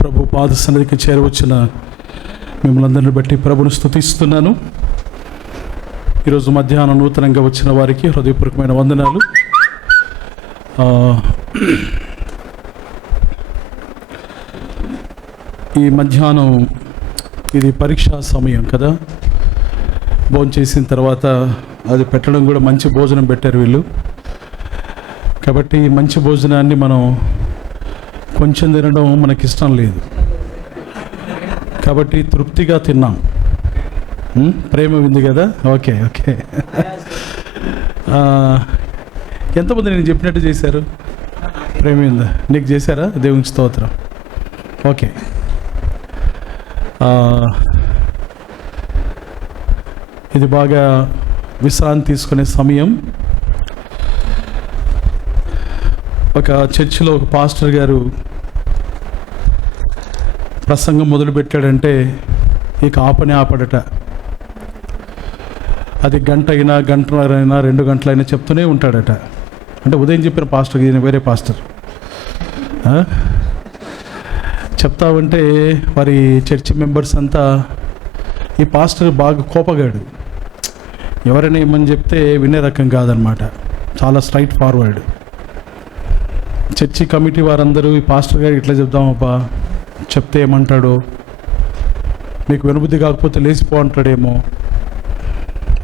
ప్రభు పాద సన్నిధికి చేరవచ్చిన మిమ్మల్ని అందరిని బట్టి ప్రభుని స్తుతిస్తున్నాను. ఈరోజు మధ్యాహ్నం నూతనంగా వచ్చిన వారికి హృదయపూర్వకమైన వందనాలు. ఈ మధ్యాహ్నం ఇది పరీక్షా సమయం కదా, భోజనం చేసిన తర్వాత అది పెట్టడం కూడా మంచి భోజనం పెట్టారు వీళ్ళు. కాబట్టి మంచి భోజనాన్ని మనం కొంచెం తినడం మనకిష్టం లేదు, కాబట్టి తృప్తిగా తిన్నాం. ప్రేమ ఉంది కదా, ఓకే ఓకే. ఎంతమంది నేను చెప్పినట్టు చేశారు? ప్రేమ ఉందా? నీకు చేశారా? దేవునికి స్తోత్రం. ఓకే. ఇది బాగా విశ్రాంతి తీసుకునే సమయం. ఒక చర్చిలో ఒక పాస్టర్ గారు ప్రసంగం మొదలుపెట్టాడంటే ఇక ఆపడట. అది గంట అయినా, గంటన్నరైనా, 2 గంటలైనా చెప్తూనే ఉంటాడట. అంటే ఉదయం చెప్పిన పాస్టర్, ఈయన వేరే పాస్టర్. చెప్తా ఉంటే వారి చర్చి మెంబర్స్ అంతా, ఈ పాస్టర్ బాగా కోపగాడు, ఎవరైనా ఏమని చెప్తే వినే రకం కాదనమాట, చాలా స్ట్రైట్ ఫార్వర్డ్. చర్చి కమిటీ వారందరూ ఈ పాస్టర్ గారు ఇట్లా చెప్దామబ్బా, చెప్తే ఏమంటాడో, మీకు వినబుద్ధి కాకపోతే లేచిపో అంటాడేమో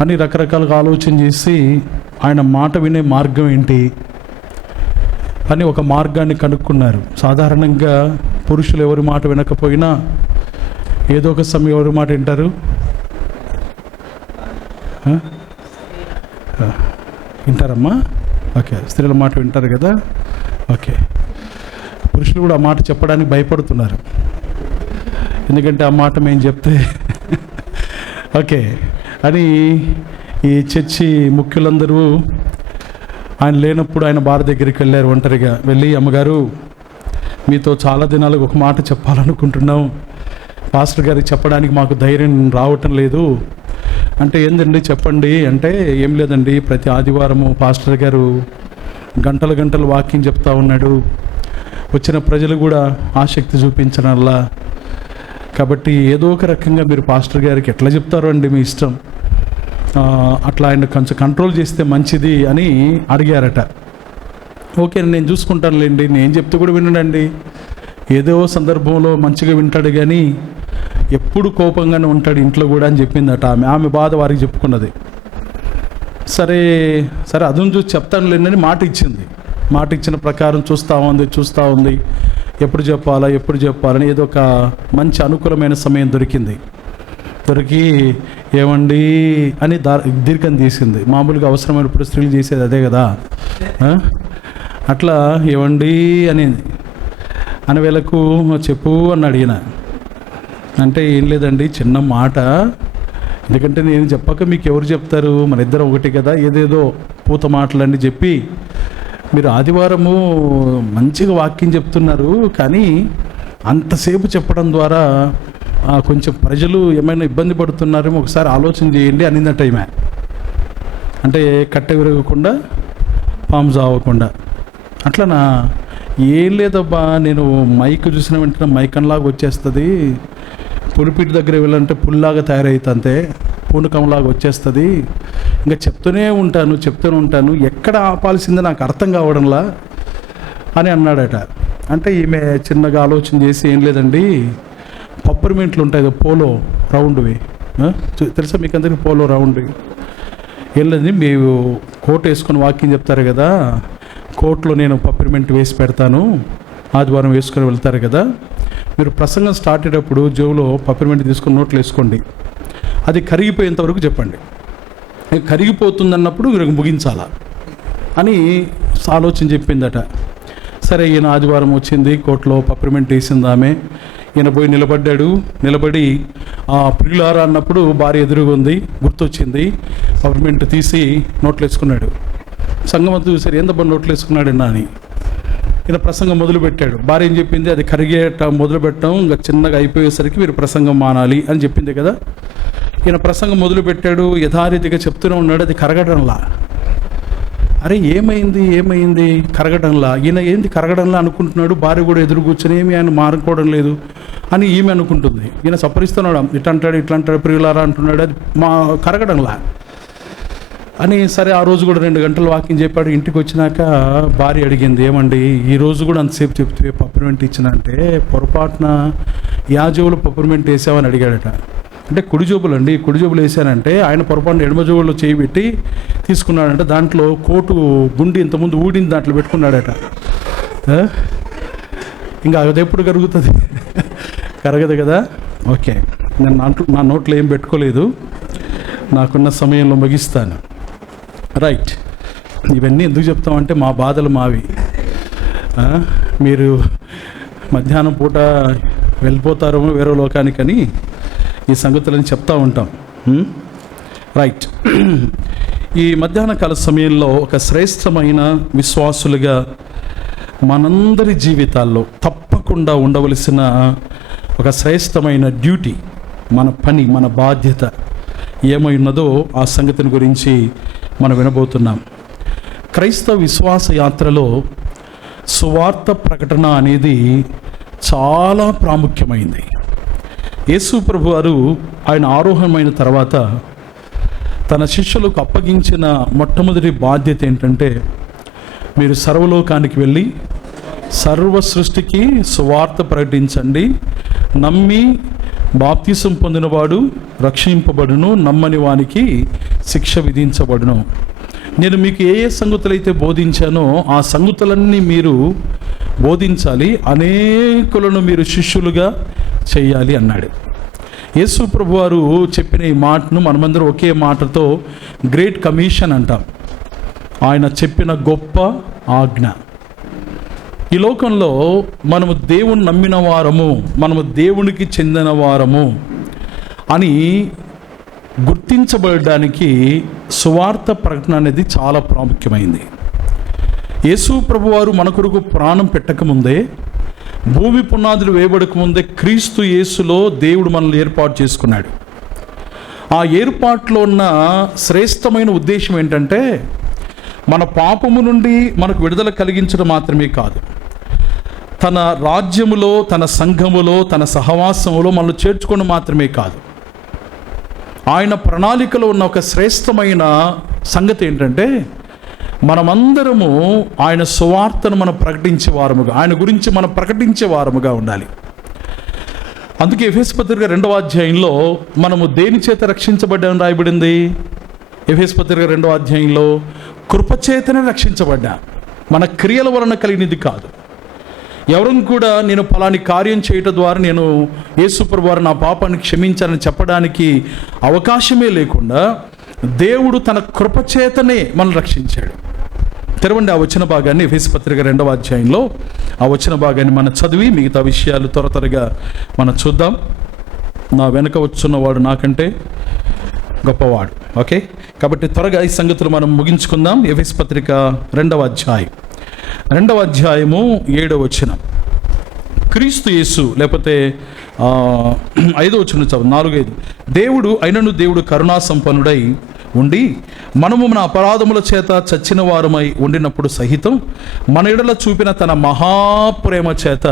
అని రకరకాలుగా ఆలోచన చేసి ఆయన మాట వినే మార్గం ఏంటి అని ఒక మార్గాన్ని కనుక్కున్నారు. సాధారణంగా పురుషులు ఎవరి మాట వినకపోయినా ఏదో ఒక సమయం ఎవరి మాట వింటారు? వింటారమ్మా? ఓకే. స్త్రీల మాట వింటారు కదా, ఓకే. పురుషులు కూడా ఆ మాట చెప్పడానికి భయపడుతున్నారు, ఎందుకంటే ఆ మాట మేము చెప్తే ఓకే అని. ఈ చర్చి ముఖ్యులందరూ ఆయన లేనప్పుడు ఆయన భార్య దగ్గరికి వెళ్ళారు. ఒంటరిగా వెళ్ళి, అమ్మగారు మీతో చాలా దినాలకు ఒక మాట చెప్పాలనుకుంటున్నాం, పాస్టర్ గారికి చెప్పడానికి మాకు ధైర్యం రావటం లేదు అంటే. ఏందండి చెప్పండి అంటే, ఏం లేదండి, ప్రతి ఆదివారము పాస్టర్ గారు గంటలు వాక్యం చెప్తా ఉన్నాడు, వచ్చిన ప్రజలు కూడా ఆసక్తి చూపించనల్లా, కాబట్టి ఏదో ఒక రకంగా మీరు పాస్టర్ గారికి ఎట్లా చెప్తారో అండి, మీ ఇష్టం, అట్లా ఆయన కొంచెం కంట్రోల్ చేస్తే మంచిది అని అడిగారట. ఓకే నేను చూసుకుంటానులేండి, నేను చెప్తే కూడా వినడండి, ఏదో సందర్భంలో మంచిగా వింటాడు కానీ ఎప్పుడు కోపంగానే ఉంటాడు ఇంట్లో కూడా అని చెప్పిందట ఆమె బాధ వారికి చెప్పుకున్నది. సరే అదును చూసి చెప్తానులేండి అని మాట ఇచ్చింది. మాట ఇచ్చిన ప్రకారం చూస్తూ ఉంది ఎప్పుడు చెప్పాలని. ఏదో ఒక మంచి అనుకూలమైన సమయం దొరికి ఏమండి అని దీర్ఘం తీసింది. మామూలుగా అవసరమైనప్పుడు స్త్రీలు చేసేది అదే కదా, అట్లా ఏమండి అని వేళకు చెప్పు అన్నాడు ఈయన. అంటే ఏం లేదండి, చిన్న మాట, ఎందుకంటే నేను చెప్పక మీకు ఎవరు చెప్తారు, మన ఇద్దరం ఒకటి కదా, ఏదేదో పూత మాటలన్నీ చెప్పి మీరు ఆదివారము మంచిగా వాక్యం చెప్తున్నారు కానీ అంతసేపు చెప్పడం ద్వారా కొంచెం ప్రజలు ఏమైనా ఇబ్బంది పడుతున్నారేమో ఒకసారి ఆలోచన చేయండి అనిందట ఈమె. అంటే కట్టె విరగకుండా పాము చావకుండా. అట్లనా? ఏం లేదబ్బా, నేను మైక్ చూసిన వెంటనే మైకంలాగా వచ్చేస్తుంది, పులిపీటి దగ్గర వెళ్ళాలంటే పుల్లాగా తయారవుతుంటే పూనకంలాగా వచ్చేస్తుంది, ఇంకా చెప్తూనే ఉంటాను, ఎక్కడ ఆపాల్సిందో నాకు అర్థం కావడంలా అని అన్నాడట. అంటే ఈమె చిన్నగా ఆలోచన చేసి, ఏం లేదండి, పప్పర్మెంట్లు ఉంటాయి కదా, పోలో రౌండ్వి, తెలుసా మీకు అందరికీ పోలో రౌండ్వి? ఏం లేదండి, మీరు కోట్ వేసుకొని వాక్యం చెప్తారు కదా, కోట్లో నేను పప్పర్మెంట్ వేసి పెడతాను, ఆదివారం వేసుకొని వెళ్తారు కదా, మీరు ప్రసంగం స్టార్ట్ అయ్యేటప్పుడు జేబులో పప్పర్మెంట్ తీసుకొని నోట్లు వేసుకోండి, అది కరిగిపోయేంత వరకు చెప్పండి, కరిగిపోతుందన్నప్పుడు మీరు ముగించాలా అని ఆలోచన చెప్పిందట. సరే ఈయన ఆదివారం వచ్చింది, కోట్లో పప్పర్మెంట్ వేసింది ఆమె. ఈయన పోయి నిలబడి ప్రియులారా అన్నప్పుడు భార్య ఎదురుగా ఉంది, గుర్తొచ్చింది, పప్పర్మెంట్ తీసి నోట్లు వేసుకున్నాడు. సంఘం అంతా చూసారు, ఏందబ్బా నోట్లు వేసుకున్నాడన్నా అని. ఈయన ప్రసంగం మొదలుపెట్టాడు. భార్య ఏం చెప్పింది, అది కరిగేట మొదలుపెట్టడం ఇంకా చిన్నగా అయిపోయేసరికి మీరు ప్రసంగం మానాలి అని చెప్పింది కదా. ఈయన ప్రసంగం మొదలుపెట్టాడు, యథారీతిగా చెప్తూనే ఉన్నాడు, అది కరగడంలా. అరే ఏమైంది కరగడంలా, ఈయన ఏంది కరగడంలా అనుకుంటున్నాడు, భార్య కూడా ఎదురు కూర్చొని ఏమి ఆయన మారుకోవడం లేదు అని ఈమె అనుకుంటుంది. ఈయన సపరిస్తున్నాడు, ఇట్లా అంటాడు ప్రియులారా అంటున్నాడు, అది కరగడంలా అని. సరే ఆ రోజు కూడా 2 గంటలు వాకింగ్ చెప్పాడు. ఇంటికి వచ్చినాక భార్య అడిగింది, ఏమండి ఈరోజు కూడా అంతసేపు చెప్తే పప్పర్మెంట్ ఇచ్చినంటే పొరపాటున యాజోబులు పప్పర్మెంట్ వేసావని అడిగాడట. అంటే కుడి జోబులు వేసానంటే ఆయన పొరపాటున ఎడమ జోబుల్లో చేయి పెట్టి తీసుకున్నాడంట. దాంట్లో కోటు గుండి ఇంతకుముందు ఊడింది, దాంట్లో పెట్టుకున్నాడట. ఇంకా అది ఎప్పుడు కరుగుతుంది? కరగదు కదా. ఓకే, నేను నా నోట్లో ఏం పెట్టుకోలేదు, నాకున్న సమయంలో ముగిస్తాను. రైట్, ఇవన్నీ ఎందుకు చెప్తామంటే మా బాధలు మావి. మీరు మధ్యాహ్నం పూట వెళ్ళిపోతారేమో వేరే లోకానికని ఈ సంగతులని చెప్తూ ఉంటాం. రైట్, ఈ మధ్యాహ్న కాల సమయంలో ఒక శ్రేష్టమైన విశ్వాసులుగా మనందరి జీవితాల్లో తప్పకుండా ఉండవలసిన ఒక శ్రేష్టమైన డ్యూటీ, మన పని, మన బాధ్యత ఏమై ఉన్నదో ఆ సంగతిని గురించి మనం వినబోతున్నాం. క్రైస్తవ విశ్వాస యాత్రలో సువార్త ప్రకటన అనేది చాలా ప్రాముఖ్యమైంది. యేసు ప్రభు వారు ఆయన ఆరోహణమైన తర్వాత తన శిష్యులకు అప్పగించిన మొట్టమొదటి బాధ్యత ఏంటంటే, మీరు సర్వలోకానికి వెళ్ళి సర్వ సృష్టికి సువార్త ప్రకటించండి, నమ్మి బాప్తిసం పొందినవాడు రక్షింపబడును, నమ్మని వానికి శిక్ష విధించబడును. నేను మీకు ఏ సంగతులైతే బోధించానో ఆ సంగతులన్నీ మీరు బోధించాలి, అనేకులను మీరు శిష్యులుగా చేయాలి అన్నాడు. యేసు ప్రభు వారు చెప్పిన ఈ మాటను మనమందరం ఒకే మాటతో గ్రేట్ కమిషన్ అంటాం. ఆయన చెప్పిన గొప్ప ఆజ్ఞ. ఈ లోకంలో మనము దేవుని నమ్మిన వారము, మనము దేవునికి చెందిన వారము అని గుర్తించబడడానికి సువార్త ప్రకటన అనేది చాలా ప్రాముఖ్యమైంది. యేసు ప్రభువారు మన కొరకు ప్రాణం పెట్టకముందే, భూమి పునాదులు వేయబడకముందే క్రీస్తు యేసులో దేవుడు మనల్ని ఏర్పాటు చేసుకున్నాడు. ఆ ఏర్పాటులో ఉన్న శ్రేష్టమైన ఉద్దేశం ఏంటంటే, మన పాపము నుండి మనకు విడుదల కలిగించడం మాత్రమే కాదు, తన రాజ్యములో, తన సంఘములో, తన సహవాసములో మనల్ని చేర్చుకోవడం మాత్రమే కాదు, ఆయన ప్రణాళికలో ఉన్న ఒక శ్రేష్టమైన సంగతి ఏంటంటే, మనమందరము ఆయన సువార్తను మనం ప్రకటించే వారముగా, ఆయన గురించి మనం ప్రకటించే వారముగా ఉండాలి. అందుకే ఎఫెసు పత్రిక 2వ అధ్యాయంలో మనము దేని చేత రక్షించబడ్డామని రాయబడింది. ఎఫెసు పత్రిక 2వ అధ్యాయంలో కృపచేతనే రక్షించబడ్డా, మన క్రియల వలన కలిగినది కాదు. ఎవరు కూడా నేను ఫలాని కార్యం చేయటం ద్వారా నేను యేసు ప్రభువు వారు నా పాపాన్ని క్షమించాలని చెప్పడానికి అవకాశమే లేకుండా దేవుడు తన కృపచేతనే మనల్ని రక్షించాడు. తెరవండి ఆ వచన భాగాన్ని, ఎఫెసు పత్రిక 2వ అధ్యాయంలో ఆ వచన భాగాన్ని మనం చదివి మిగతా విషయాలు త్వరగా మనం చూద్దాం. నా వెనక వచ్చున్నవాడు నాకంటే గొప్పవాడు. ఓకే, కాబట్టి త్వరగా ఈ సంగతులు మనం ముగించుకుందాం. ఎఫెసు పత్రిక 2వ అధ్యాయం 2వ అధ్యాయము 7వ వచనం. క్రీస్తు యేసు, లేకపోతే 5వ వచనం చదువు, 4-5. దేవుడు కరుణా సంపన్నుడై ఉండి మనము మన అపరాధముల చేత చచ్చిన వారమై ఉండినప్పుడు సహితం మన ఎడల చూపిన తన మహాప్రేమ చేత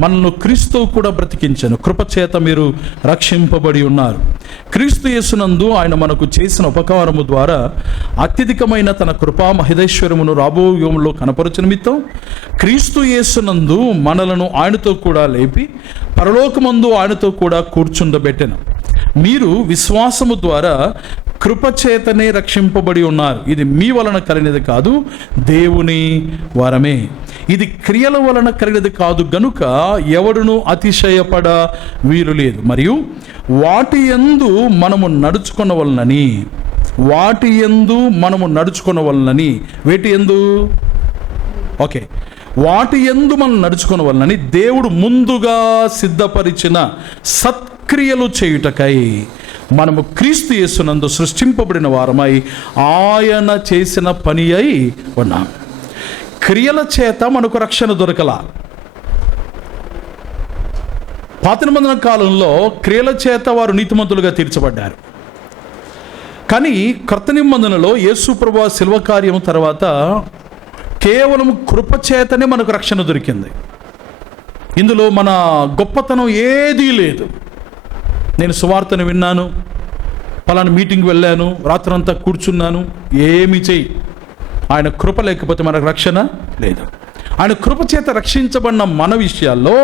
మనను క్రీస్తు కూడా బ్రతికించెను. కృపచేత మీరు రక్షింపబడి ఉన్నారు. క్రీస్తు యేసునందు ఆయన మనకు చేసిన ఉపకారము ద్వారా అత్యధికమైన తన కృపా మహేశ్వరమును రాబో యుగంలో కనపరచు నిమిత్తం క్రీస్తు యేసునందు మనలను ఆయనతో కూడా లేపి పరలోకమందు ఆయనతో కూడా కూర్చుండబెట్టెను. మీరు విశ్వాసము ద్వారా కృపచేతనే రక్షింపబడి ఉన్నారు. ఇది మీ వలన కలిగినది కాదు, దేవుని వరమే. ఇది క్రియల వలన కలిగినది కాదు గనుక ఎవడును అతిశయపడ వీలు లేదు. మరియు వాటి యందు మనము నడుచుకున్న వలనని వేటి యందు ఓకే వాటి యందు మనం నడుచుకున్న వలనని దేవుడు ముందుగా సిద్ధపరిచిన సత్క్రియలు చేయుటకై మనము క్రీస్తు యేసునందు సృష్టింపబడిన వారమై ఆయన చేసిన పని అయి ఉన్నాం. క్రియల చేత మనకు రక్షణ దొరకల. పాత నిబంధన కాలంలో క్రియల చేత వారు నీతిమంతులుగా తీర్చబడ్డారు. కానీ క్రొత్త నిబంధనలో యేసు ప్రభువు శిలువ కార్యం తర్వాత కేవలం కృపచేతనే మనకు రక్షణ దొరికింది. ఇందులో మన గొప్పతనం ఏదీ లేదు. నేను సువార్తను విన్నాను, పలానా మీటింగ్కి వెళ్ళాను, రాత్రంతా కూర్చున్నాను, ఏమి చెయ్యి, ఆయన కృప లేకపోతే మనకు రక్షణ లేదు. ఆయన కృపచేత రక్షించబడిన మన విషయాల్లో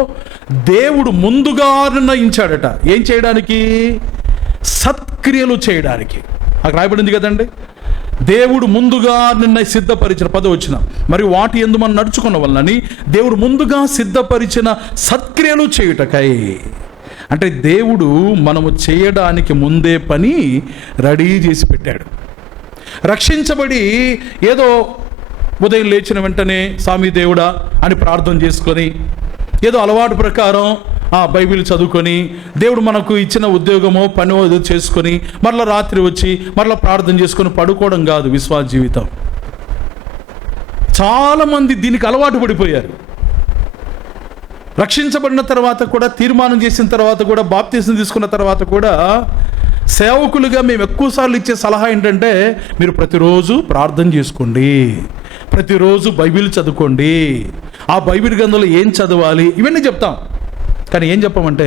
దేవుడు ముందుగా నిర్ణయించాడట. ఏం చేయడానికి? సత్క్రియలు చేయడానికి. అక్కడ రాయబడింది కదండి, దేవుడు ముందుగా సిద్ధపరిచిన 10వ మరి వాటి యందు మనం నడుచుకున్న వలనని దేవుడు ముందుగా సిద్ధపరిచిన సత్క్రియలు చేయుటకై. అంటే దేవుడు మనము చేయడానికి ముందే పని రెడీ చేసి పెట్టాడు. రక్షించబడి ఏదో ఉదయం లేచిన వెంటనే స్వామి దేవుడా అని ప్రార్థన చేసుకొని, ఏదో అలవాటు ప్రకారం బైబిల్ చదువుకొని, దేవుడు మనకు ఇచ్చిన ఉద్యోగమో పనో ఏదో చేసుకొని మరలా రాత్రి వచ్చి మరలా ప్రార్థన చేసుకొని పడుకోవడం కాదు విశ్వాస జీవితం. చాలామంది దీనికి అలవాటు పడిపోయారు. రక్షించబడిన తర్వాత కూడా, తీర్మానం చేసిన తర్వాత కూడా, బాప్తిసం తీసుకున్న తర్వాత కూడా సేవకులుగా మేము ఎక్కువసార్లు ఇచ్చే సలహా ఏంటంటే, మీరు ప్రతిరోజు ప్రార్థన చేసుకోండి, ప్రతిరోజు బైబిల్ చదువుకోండి, ఆ బైబిల్ గ్రంథంలో ఏం చదవాలి ఇవన్నీ చెప్తాం. కానీ ఏం చెప్పామంటే,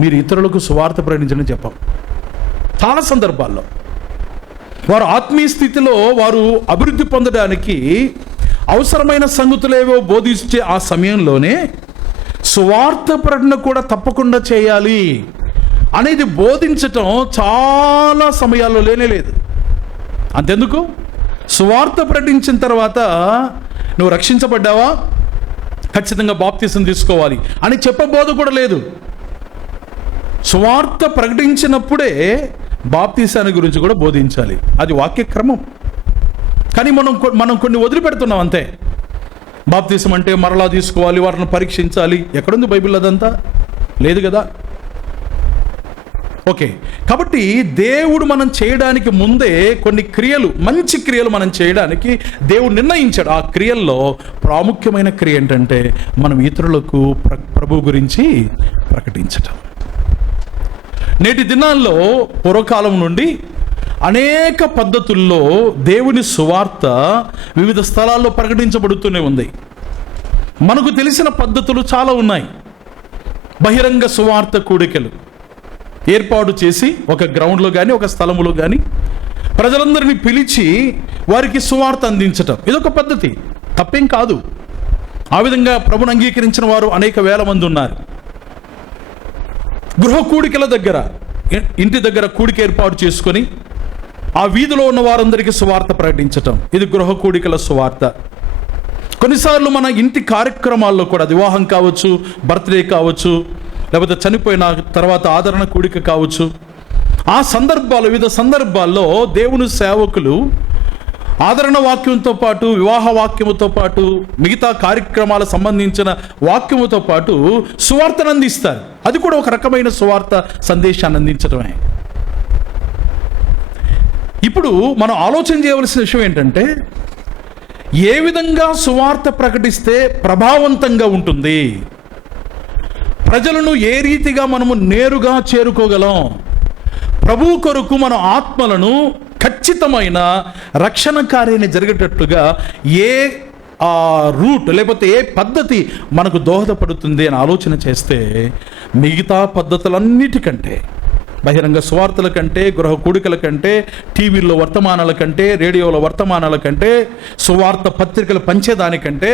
మీరు ఇతరులకు సువార్త ప్రకటించని చెప్పాం. చాలా సందర్భాల్లో వారు ఆత్మీయ స్థితిలో వారు అభివృద్ధి పొందడానికి అవసరమైన సంగతులేవో బోధించే ఆ సమయంలోనే సువార్త ప్రకటన కూడా తప్పకుండా చేయాలి అనేది బోధించటం చాలా సమయాల్లో లేనేలేదు. అంతెందుకు, సువార్త ప్రకటించిన తర్వాత నువ్వు రక్షించబడ్డావా, ఖచ్చితంగా బాప్తిసం తీసుకోవాలి అని చెప్పబోధ కూడా లేదు. సువార్త ప్రకటించినప్పుడే బాప్తిసాన్ని గురించి కూడా బోధించాలి, అది వాక్యక్రమం. కానీ మనం కొన్ని వదిలిపెడుతున్నాం అంతే. బాప్తిసం అంటే మరలా తీసుకోవాలి, వాటిని పరీక్షించాలి. ఎక్కడుంది బైబిల్? అదంతా లేదు కదా. ఓకే, కాబట్టి దేవుడు మనం చేయడానికి ముందే కొన్ని క్రియలు, మంచి క్రియలు మనం చేయడానికి దేవుడు నిర్ణయించాడు. ఆ క్రియల్లో ప్రాముఖ్యమైన క్రియ ఏంటంటే మనం ఇతరులకు ప్రభు గురించి ప్రకటించటం. నేటి దినాల్లో పూర్వకాలం నుండి అనేక పద్ధతుల్లో దేవుని సువార్త వివిధ స్థలాల్లో ప్రకటించబడుతూనే ఉంది. మనకు తెలిసిన పద్ధతులు చాలా ఉన్నాయి. బహిరంగ సువార్త కూడికలు ఏర్పాటు చేసి ఒక గ్రౌండ్లో కానీ ఒక స్థలంలో కానీ ప్రజలందరినీ పిలిచి వారికి సువార్త అందించటం, ఇదొక పద్ధతి, తప్పేం కాదు. ఆ విధంగా ప్రభుని అంగీకరించిన వారు అనేక వేల మంది ఉన్నారు. గృహ కూడికల దగ్గర, ఇంటి దగ్గర కూడిక ఏర్పాటు చేసుకొని ఆ వీధిలో ఉన్న వారందరికీ సువార్త ప్రకటించటం, ఇది గృహ కూడికల సువార్త. కొన్నిసార్లు మన ఇంటి కార్యక్రమాల్లో కూడా, వివాహం కావచ్చు, బర్త్డే కావచ్చు, లేకపోతే చనిపోయిన తర్వాత ఆదరణ కూడిక కావచ్చు, ఆ సందర్భాలు, వివిధ సందర్భాల్లో దేవుని సేవకులు ఆదరణ వాక్యంతో పాటు, వివాహ వాక్యముతో పాటు, మిగతా కార్యక్రమాలకు సంబంధించిన వాక్యముతో పాటు సువార్తను అందిస్తారు. అది కూడా ఒక రకమైన సువార్త సందేశాన్ని అందించడమే. ఇప్పుడు మనం ఆలోచన చేయవలసిన విషయం ఏంటంటే, ఏ విధంగా సువార్త ప్రకటిస్తే ప్రభావవంతంగా ఉంటుంది, ప్రజలను ఏ రీతిగా మనము నేరుగా చేరుకోగలం, ప్రభు కొరకు మన ఆత్మలను ఖచ్చితమైన రక్షణ కార్యాన్ని జరిగేటట్లుగా ఏ రూట్ లేకపోతే ఏ పద్ధతి మనకు దోహదపడుతుంది అని ఆలోచన చేస్తే, మిగతా పద్ధతులన్నిటికంటే, బహిరంగ సువార్తల కంటే, గృహ కూడికల కంటే, టీవీల్లో వర్తమానాల కంటే, రేడియోలో వర్తమానాల కంటే, సువార్త పత్రికలు పంచేదానికంటే,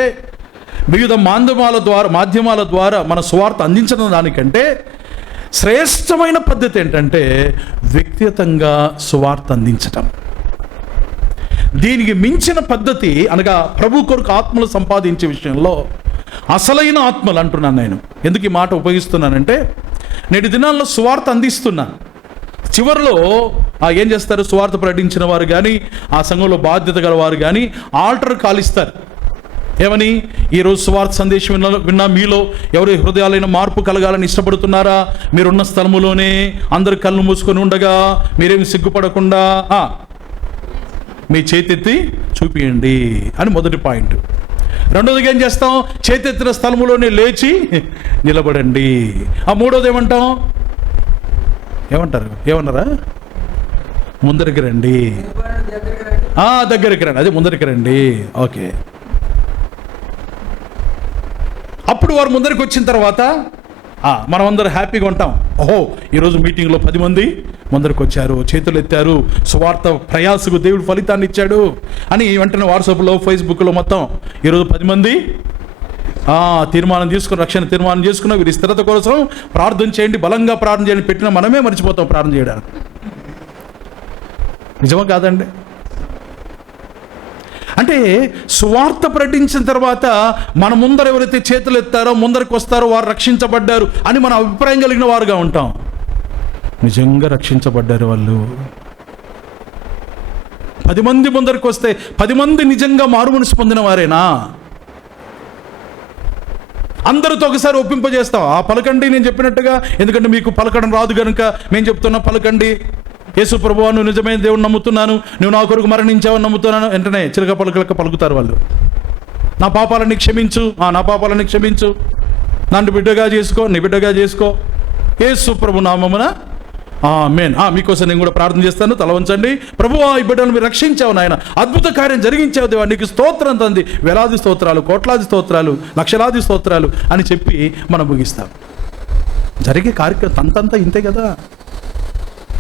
వివిధ మాధ్యమాల ద్వారా మన సువార్త అందించడం దానికంటే శ్రేష్టమైన పద్ధతి ఏంటంటే వ్యక్తిగతంగా సువార్త అందించటం. దీనికి మించిన పద్ధతి అనగా ప్రభు కొరకు ఆత్మలు సంపాదించే విషయంలో, అసలైన ఆత్మలు అంటున్నాను నేను. ఎందుకు ఈ మాట ఉపయోగిస్తున్నానంటే, నేటి దినాల్లో సువార్త అందిస్తున్నా, చివరిలో ఏం చేస్తారు, సువార్త ప్రకటించిన వారు కానీ, ఆ సంఘంలో బాధ్యత గల వారు కానీ ఆల్టర్ కాలిస్తారు. ఏమని? ఈరోజు సువార్త సందేశం విన్నా మీలో ఎవరి హృదయాలైన మార్పు కలగాలని ఇష్టపడుతున్నారా? మీరున్న స్థలములోనే అందరు కళ్ళు మూసుకొని ఉండగా మీరేమి సిగ్గుపడకుండా మీ చేతెత్తి చూపియండి అని మొదటి పాయింట్. రెండోదిగా ఏం చేస్తాం? చేతెత్తిన స్థలములోనే లేచి నిలబడండి. మూడోది ఏమంటాం? ఏమన్నారా? ముందరికి రండి. దగ్గరికి రండి, అదే ముందరికి రండి. ఓకే. అప్పుడు వారు ముందరికి వచ్చిన తర్వాత మనం అందరం హ్యాపీగా ఉంటాం. ఓహో, ఈరోజు మీటింగ్లో 10 మంది ముందరికి వచ్చారు, చేతులు ఎత్తారు, సువార్త ప్రయాసకు దేవుడు ఫలితాన్ని ఇచ్చాడు అని వెంటనే వాట్సాప్లో, ఫేస్బుక్లో మొత్తం ఈరోజు 10 మంది తీర్మానం తీసుకుని, రక్షణ తీర్మానం చేసుకున్న వీరి స్థిరత కోసం ప్రార్థన చేయండి, బలంగా ప్రార్థన చేయండి పెట్టినా మనమే మర్చిపోతాం ప్రార్థన చేయడానికి. నిజమా కాదండి? అంటే సువార్త ప్రకటించిన తర్వాత మన ముందర ఎవరైతే చేతులు ఎత్తారో, ముందరికి వస్తారో వారు రక్షించబడ్డారు అని మన అభిప్రాయం కలిగిన వారుగా ఉంటాం. నిజంగా రక్షించబడ్డారు వాళ్ళు. 10 మంది ముందరికి వస్తే 10 మంది నిజంగా మారుమనసు పొందిన వారేనా? అందరితో ఒకసారి ఒప్పింపజేస్తాం. పలకండి నేను చెప్పినట్టుగా, ఎందుకంటే మీకు పలకడం రాదు కనుక మేము చెప్తున్నా, పలకండి. యేసు ప్రభువా, నువ్వు నిజమైన దేవుని నమ్ముతున్నాను, నువ్వు నా కొరకు మరణించావని నమ్ముతున్నాను. వెంటనే చిలక పలుకలక పలుకుతారు వాళ్ళు. నా పాపాలని క్షమించు, నా పాపాలని క్షమించు, నన్ను బిడ్డగా చేసుకో, నీ బిడ్డగా చేసుకో, యేసు ప్రభు నామమున ఆమేన్. మీకోసం నేను కూడా ప్రార్థన చేస్తాను. తల వంచండి. ప్రభువా, ఈ బిడ్డను మీరు రక్షించావు నాయన, అద్భుత కార్యం జరిగించావు దేవా, నీకు స్తోత్రం తంది, వేలాది స్తోత్రాలు, కోట్లాది స్తోత్రాలు, లక్షలాది స్తోత్రాలు అని చెప్పి మనం ముగిస్తాం. జరిగే కార్యక్రమం తంతంతా ఇంతే కదా.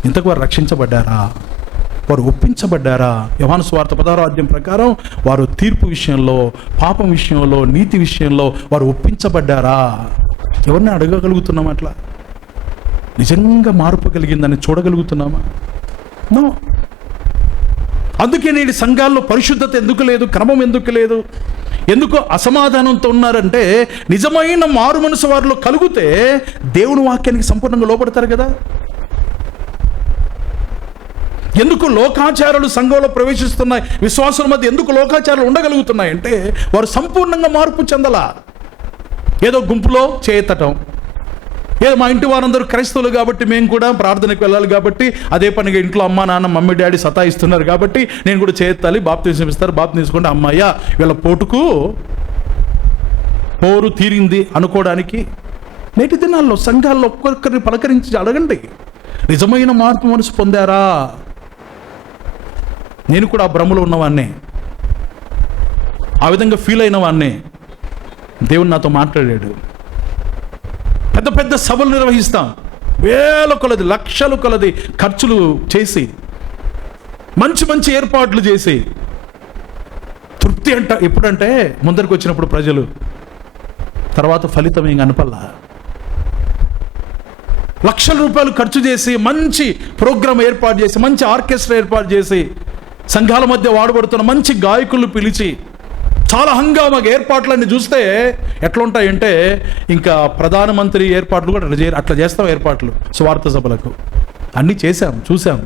ఇంతకు వారు రక్షించబడ్డారా? వారు ఒప్పించబడ్డారా? యోహాను సువార్త 16వ అధ్యాయం ప్రకారం వారు తీర్పు విషయంలో, పాపం విషయంలో, నీతి విషయంలో వారు ఒప్పించబడ్డారా? ఎవరిని అడగగలుగుతున్నాం అట్లా? నిజంగా మార్పు కలిగిందని చూడగలుగుతున్నామా? నో. అందుకే నేటి సంఘాల్లో పరిశుద్ధత ఎందుకు లేదు, క్రమం ఎందుకు లేదు, ఎందుకు అసమాధానంతో ఉన్నారంటే నిజమైన మారు మనసు వారిలో కలిగితే దేవుని వాక్యానికి సంపూర్ణంగా లోపడతారు కదా. ఎందుకు లోకాచారాలు సంఘంలో ప్రవేశిస్తున్నాయి, విశ్వాసుల మధ్య ఎందుకు లోకాచారాలు ఉండగలుగుతున్నాయి అంటే వారు సంపూర్ణంగా మార్పు చెందలా. ఏదో గుంపులో చేయతటం, ఏదో మా ఇంటి వారందరూ క్రైస్తవులు కాబట్టి మేము కూడా ప్రార్థనకు వెళ్ళాలి కాబట్టి, అదే పనిగా ఇంట్లో అమ్మా నాన్న మమ్మీ డాడీ సతాయిస్తున్నారు కాబట్టి నేను కూడా చేయెత్తాలి, బాప్తిసం ఇస్తారు, బాప్తిసం తీసుకుంటే అమ్మాయ్యా వీళ్ళ పోరు తీరింది అనుకోవడానికి. నేటి దినాల్లో సంఘాల్లో ఒక్కొక్కరిని పలకరించి అడగండి, నిజమైన మార్పు మనసు పొందారా? నేను కూడా ఆ భ్రమలో ఉన్నవాన్నే, ఆ విధంగా ఫీల్ అయిన వాన్నే. దేవుడు నాతో మాట్లాడాడు. పెద్ద పెద్ద సభలు నిర్వహిస్తాం, వేల కొలది, లక్షల కొలది ఖర్చులు చేసి, మంచి మంచి ఏర్పాట్లు చేసి, తృప్తి ఎప్పుడంటే ముందరికి వచ్చినప్పుడు ప్రజలు, తర్వాత ఫలితం ఏం కనపల్లా. లక్షల రూపాయలు ఖర్చు చేసి మంచి ప్రోగ్రాం ఏర్పాటు చేసి, మంచి ఆర్కెస్ట్రా ఏర్పాటు చేసి, సంఘాల మధ్య వాడబడుతున్న మంచి గాయకులు పిలిచి చాలా హంగామాగా ఏర్పాట్లన్నీ చూస్తే ఎట్లుంటాయంటే ఇంకా ప్రధానమంత్రి ఏర్పాట్లు కూడా అట్లా చేస్తాం ఏర్పాట్లు సువార్త సభలకు. అన్నీ చేశాం, చూసాం.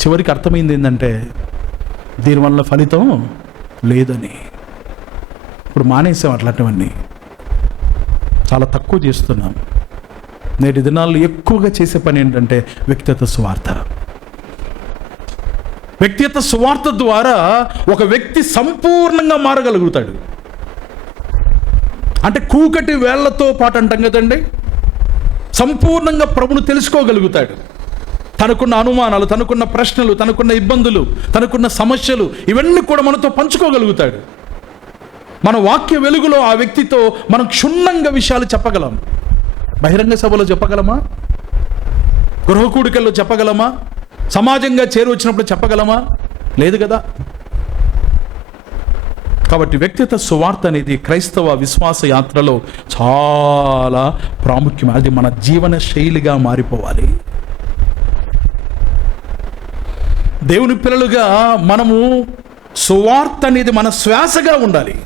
చివరికి అర్థమైంది ఏంటంటే దీనివల్ల ఫలితం లేదని. ఇప్పుడు మానేసాం అట్లాంటివన్నీ, చాలా తక్కువ చేస్తున్నాం. నేటి దినాల్లో ఎక్కువగా చేసే పని ఏంటంటే వ్యక్తిగత సువార్త. వ్యక్తిగత సువార్త ద్వారా ఒక వ్యక్తి సంపూర్ణంగా మారగలుగుతాడు. అంటే కూకటి వేళ్లతో పాటు అంటాం కదండి, సంపూర్ణంగా ప్రభును తెలుసుకోగలుగుతాడు. తనకున్న అనుమానాలు, తనకున్న ప్రశ్నలు, తనకున్న ఇబ్బందులు, తనకున్న సమస్యలు ఇవన్నీ కూడా మనతో పంచుకోగలుగుతాడు. మన వాక్య వెలుగులో ఆ వ్యక్తితో మనం క్షుణ్ణంగా విషయాలు చెప్పగలం. బహిరంగ సభలో చెప్పగలమా? గృహ కూడికల్లో చెప్పగలమా? సమాజంగా చేరు వచ్చినప్పుడు చెప్పగలమా? లేదు కదా. కాబట్టి వ్యక్తిగత సువార్త అనేది క్రైస్తవ విశ్వాస యాత్రలో చాలా ప్రాముఖ్యం. అది మన జీవన శైలిగా మారిపోవాలి. దేవుని పిల్లలుగా మనము సువార్త అనేది మన శ్వాసగా ఉండాలి.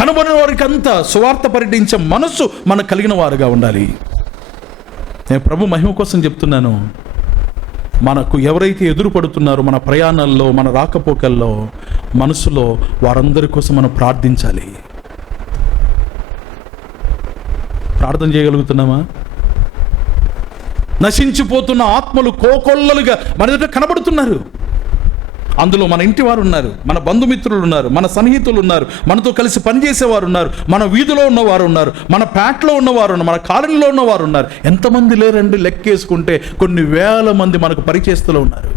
కనబడిన వారికి అంతా సువార్త పర్యటించే మనస్సు మనకు కలిగిన వారుగా ఉండాలి. నేను ప్రభు మహిమ కోసం చెప్తున్నాను. మనకు ఎవరైతే ఎదురు పడుతున్నారో మన ప్రయాణాల్లో, మన రాకపోకల్లో, మనసులో వారందరి కోసం మనం ప్రార్థించాలి. ప్రార్థన చేయగలుగుతున్నామా? నశించిపోతున్న ఆత్మలు కోకొల్లలుగా మన ఎదుట కనబడుతున్నారు. అందులో మన ఇంటి వారు ఉన్నారు, మన బంధుమిత్రులు ఉన్నారు, మన సన్నిహితులు ఉన్నారు, మనతో కలిసి పనిచేసేవారు ఉన్నారు, మన వీధిలో ఉన్నవారు ఉన్నారు, మన పేటలో ఉన్నవారు ఉన్నారు, మన కాలనీలో ఉన్నవారు ఉన్నారు. ఎంతమంది లేరండి? లెక్కేసుకుంటే కొన్ని వేల మంది మనకు పరిచయస్తులు ఉన్నారు.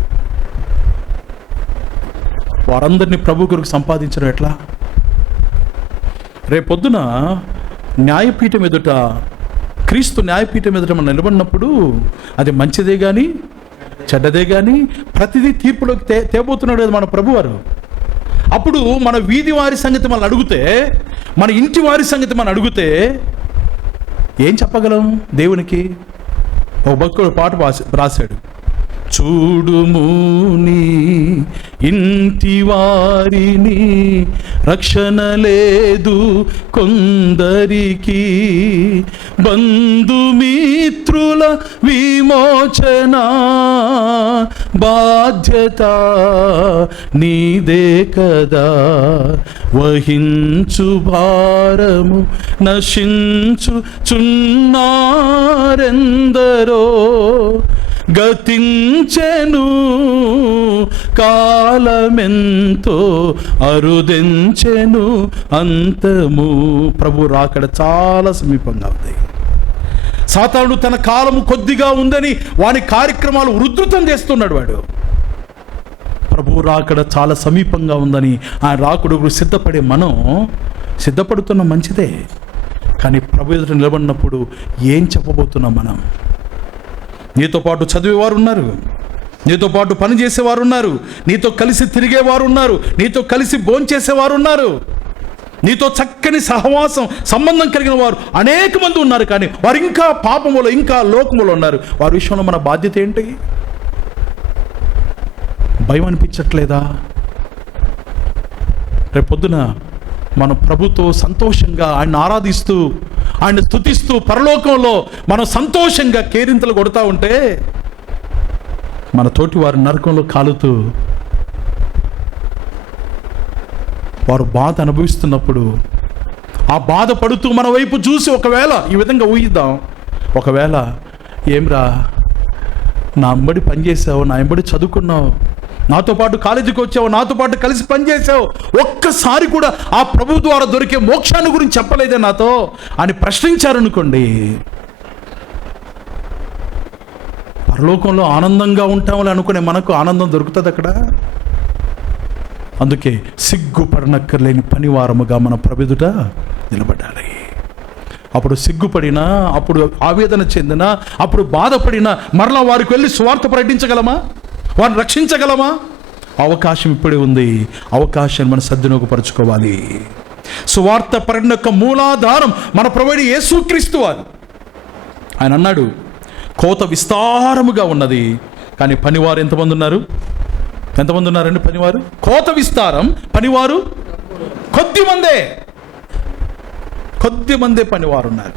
వారందరినీ ప్రభు కొరకు సంపాదించడం ఎట్లా? రేపొద్దున న్యాయపీఠం ఎదుట, క్రీస్తు న్యాయపీఠం ఎదుట మనం నిలబడినప్పుడు అది మంచిదే కానీ చెడ్డదే కానీ ప్రతిదీ తీర్పులోకి తేబోతున్నాడు కదా మన ప్రభువారు. అప్పుడు మన వీధి వారి సంగతి మనం అడిగితే, మన ఇంటి వారి సంగతి మనం అడిగితే ఏం చెప్పగలం దేవునికి? ఒక భక్తుడు పాట రాశాడు, చూడుము నీ ఇంటి వారిని, రక్షణ లేదు కొందరికి, బంధుమిత్రుల విమోచన బాధ్యత నీదే కదా, వహించు భారము నశించు చున్నారెందరో, గతించెను కాలమెంతో అరుదెంచెను అంతము. ప్రభు రాకడ చాలా సమీపంగా ఉంది. సాతానుడు తన కాలము కొద్దిగా ఉందని వాని కార్యక్రమాలు ఉధృతం చేస్తున్నాడు వాడు. ప్రభు రాకడ చాలా సమీపంగా ఉందని ఆయన రాకుడు సిద్ధపడే మనం సిద్ధపడుతున్న మంచిదే, కానీ ప్రభు ఎదుట నిలబడినప్పుడు ఏం చెప్పబోతున్నాం మనం? నీతో పాటు చదివేవారు ఉన్నారు, నీతో పాటు పని చేసేవారు ఉన్నారు, నీతో కలిసి తిరిగేవారు ఉన్నారు, నీతో కలిసి భోంచేసేవారు ఉన్నారు, నీతో చక్కని సహవాసం సంబంధం కలిగిన వారు అనేక మంది ఉన్నారు. కానీ వారు ఇంకా పాపములో, ఇంకా లోకములో ఉన్నారు. వారి విషయంలో మన బాధ్యత ఏంటి? భయం అనిపించట్లేదా? రేపొద్దున మన ప్రభుతో సంతోషంగా ఆయన ఆరాధిస్తూ, ఆయన స్తుతిస్తూ పరలోకంలో మనం సంతోషంగా కేరింతలు కొడతా ఉంటే, మన తోటి వారి నరకంలో కాలుతూ వారు బాధ అనుభవిస్తున్నప్పుడు, ఆ బాధ పడుతూ మన వైపు చూసి ఒకవేళ ఈ విధంగా ఊహిద్దాం, ఒకవేళ ఏమ్రా నా అంబడి పనిచేసావు, నా అంబడి చదువుకున్నావు, నాతో పాటు కాలేజీకి వచ్చావు, నాతో పాటు కలిసి పనిచేసావు, ఒక్కసారి కూడా ఆ ప్రభు ద్వారా దొరికే మోక్షాన్ని గురించి చెప్పలేదే నాతో అని ప్రశ్నించారనుకోండి, పరలోకంలో ఆనందంగా ఉంటామని అనుకునే మనకు ఆనందం దొరుకుతుంది అక్కడ? అందుకే సిగ్గుపడనక్కర్లేని పనివారముగా మన ప్రభువుట నిలబడాలి. అప్పుడు సిగ్గుపడినా, అప్పుడు ఆవేదన చెందినా, అప్పుడు బాధపడినా మరలా వారికి వెళ్ళి సువార్త ప్రకటించగలమా? వారిని రక్షించగలమా? అవకాశం ఇప్పుడే ఉంది. అవకాశాన్ని మనం సద్వినియోగపరచుకోవాలి. సువార్త ప్రకటన యొక్క మూలాధారం మన ప్రభువైన యేసుక్రీస్తు వారు. ఆయన అన్నాడు, కోత విస్తారముగా ఉన్నది కానీ పనివారు ఎంతమంది ఉన్నారు? ఎంతమంది ఉన్నారండి పనివారు? కోత విస్తారం, పనివారు కొద్దిమందే పనివారు ఉన్నారు.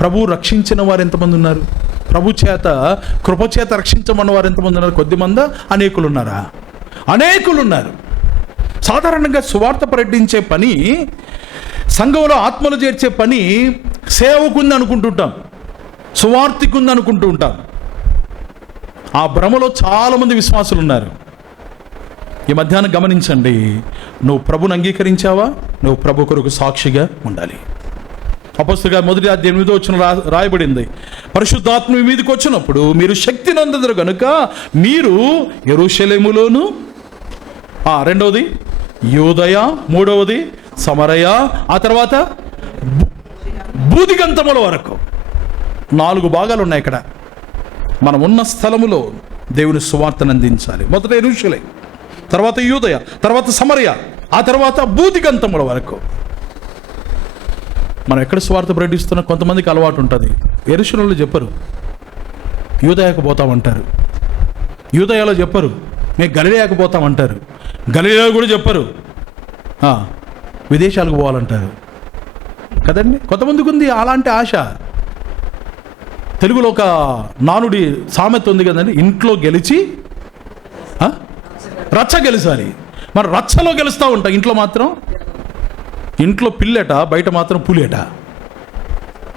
ప్రభు రక్షించిన వారు ఎంతమంది ఉన్నారు? ప్రభు చేత కృపచేత రక్షించమన్న వారు ఎంతమంది ఉన్నారు? కొద్దిమందా? అనేకులు ఉన్నారా? అనేకులు ఉన్నారు. సాధారణంగా సువార్త ప్రకటించే పని, సంఘంలో ఆత్మలు చేర్చే పని సేవకుంది అనుకుంటుంటాం, సువార్తికుంది అనుకుంటూ ఉంటాం. ఆ భ్రమలో చాలామంది విశ్వాసులు ఉన్నారు. ఈ మధ్యాహ్నం గమనించండి, నువ్వు ప్రభుని అంగీకరించావా? నువ్వు ప్రభు కొరకు సాక్షిగా ఉండాలి. అపొస్తలుల మొదటి అధ్యాయం 8వ వచనం రాయబడింది, పరిశుద్ధాత్మ మీ మీదకి వచ్చినప్పుడు మీరు శక్తి నందుదురు గనుక మీరు యెరూషలేములోను, రెండవది యూదయ, మూడవది సమరయ, ఆ తర్వాత బూదిగంతముల వరకు 4 భాగాలు ఉన్నాయి ఇక్కడ. మనం ఉన్న స్థలములో దేవుని సువార్తను అందించాలి. మొదట యెరూషలేం, తర్వాత యూదయ, తర్వాత సమరయ, ఆ తర్వాత బూదిగంతముల వరకు. మనం ఎక్కడ సువార్త ప్రకటిస్తున్నా కొంతమందికి అలవాటు ఉంటుంది. యెరూషలేంలో చెప్పరు, యూదయకు పోతామంటారు. యూదయలో చెప్పరు, మేము గలిలయకు పోతామంటారు. గలిలయలో కూడా చెప్పరు, విదేశాలకు పోవాలంటారు కదండి. కొంతమందికి ఉంది అలాంటి ఆశ. తెలుగులో ఒక నానుడి సామెత ఉంది కదండి, ఇంట్లో గెలిచి రచ్చ గెలిచాలి. మరి రచ్చలో గెలుస్తూ ఉంటాం, ఇంట్లో మాత్రం, ఇంట్లో పిల్లట, బయట మాత్రం పులియట.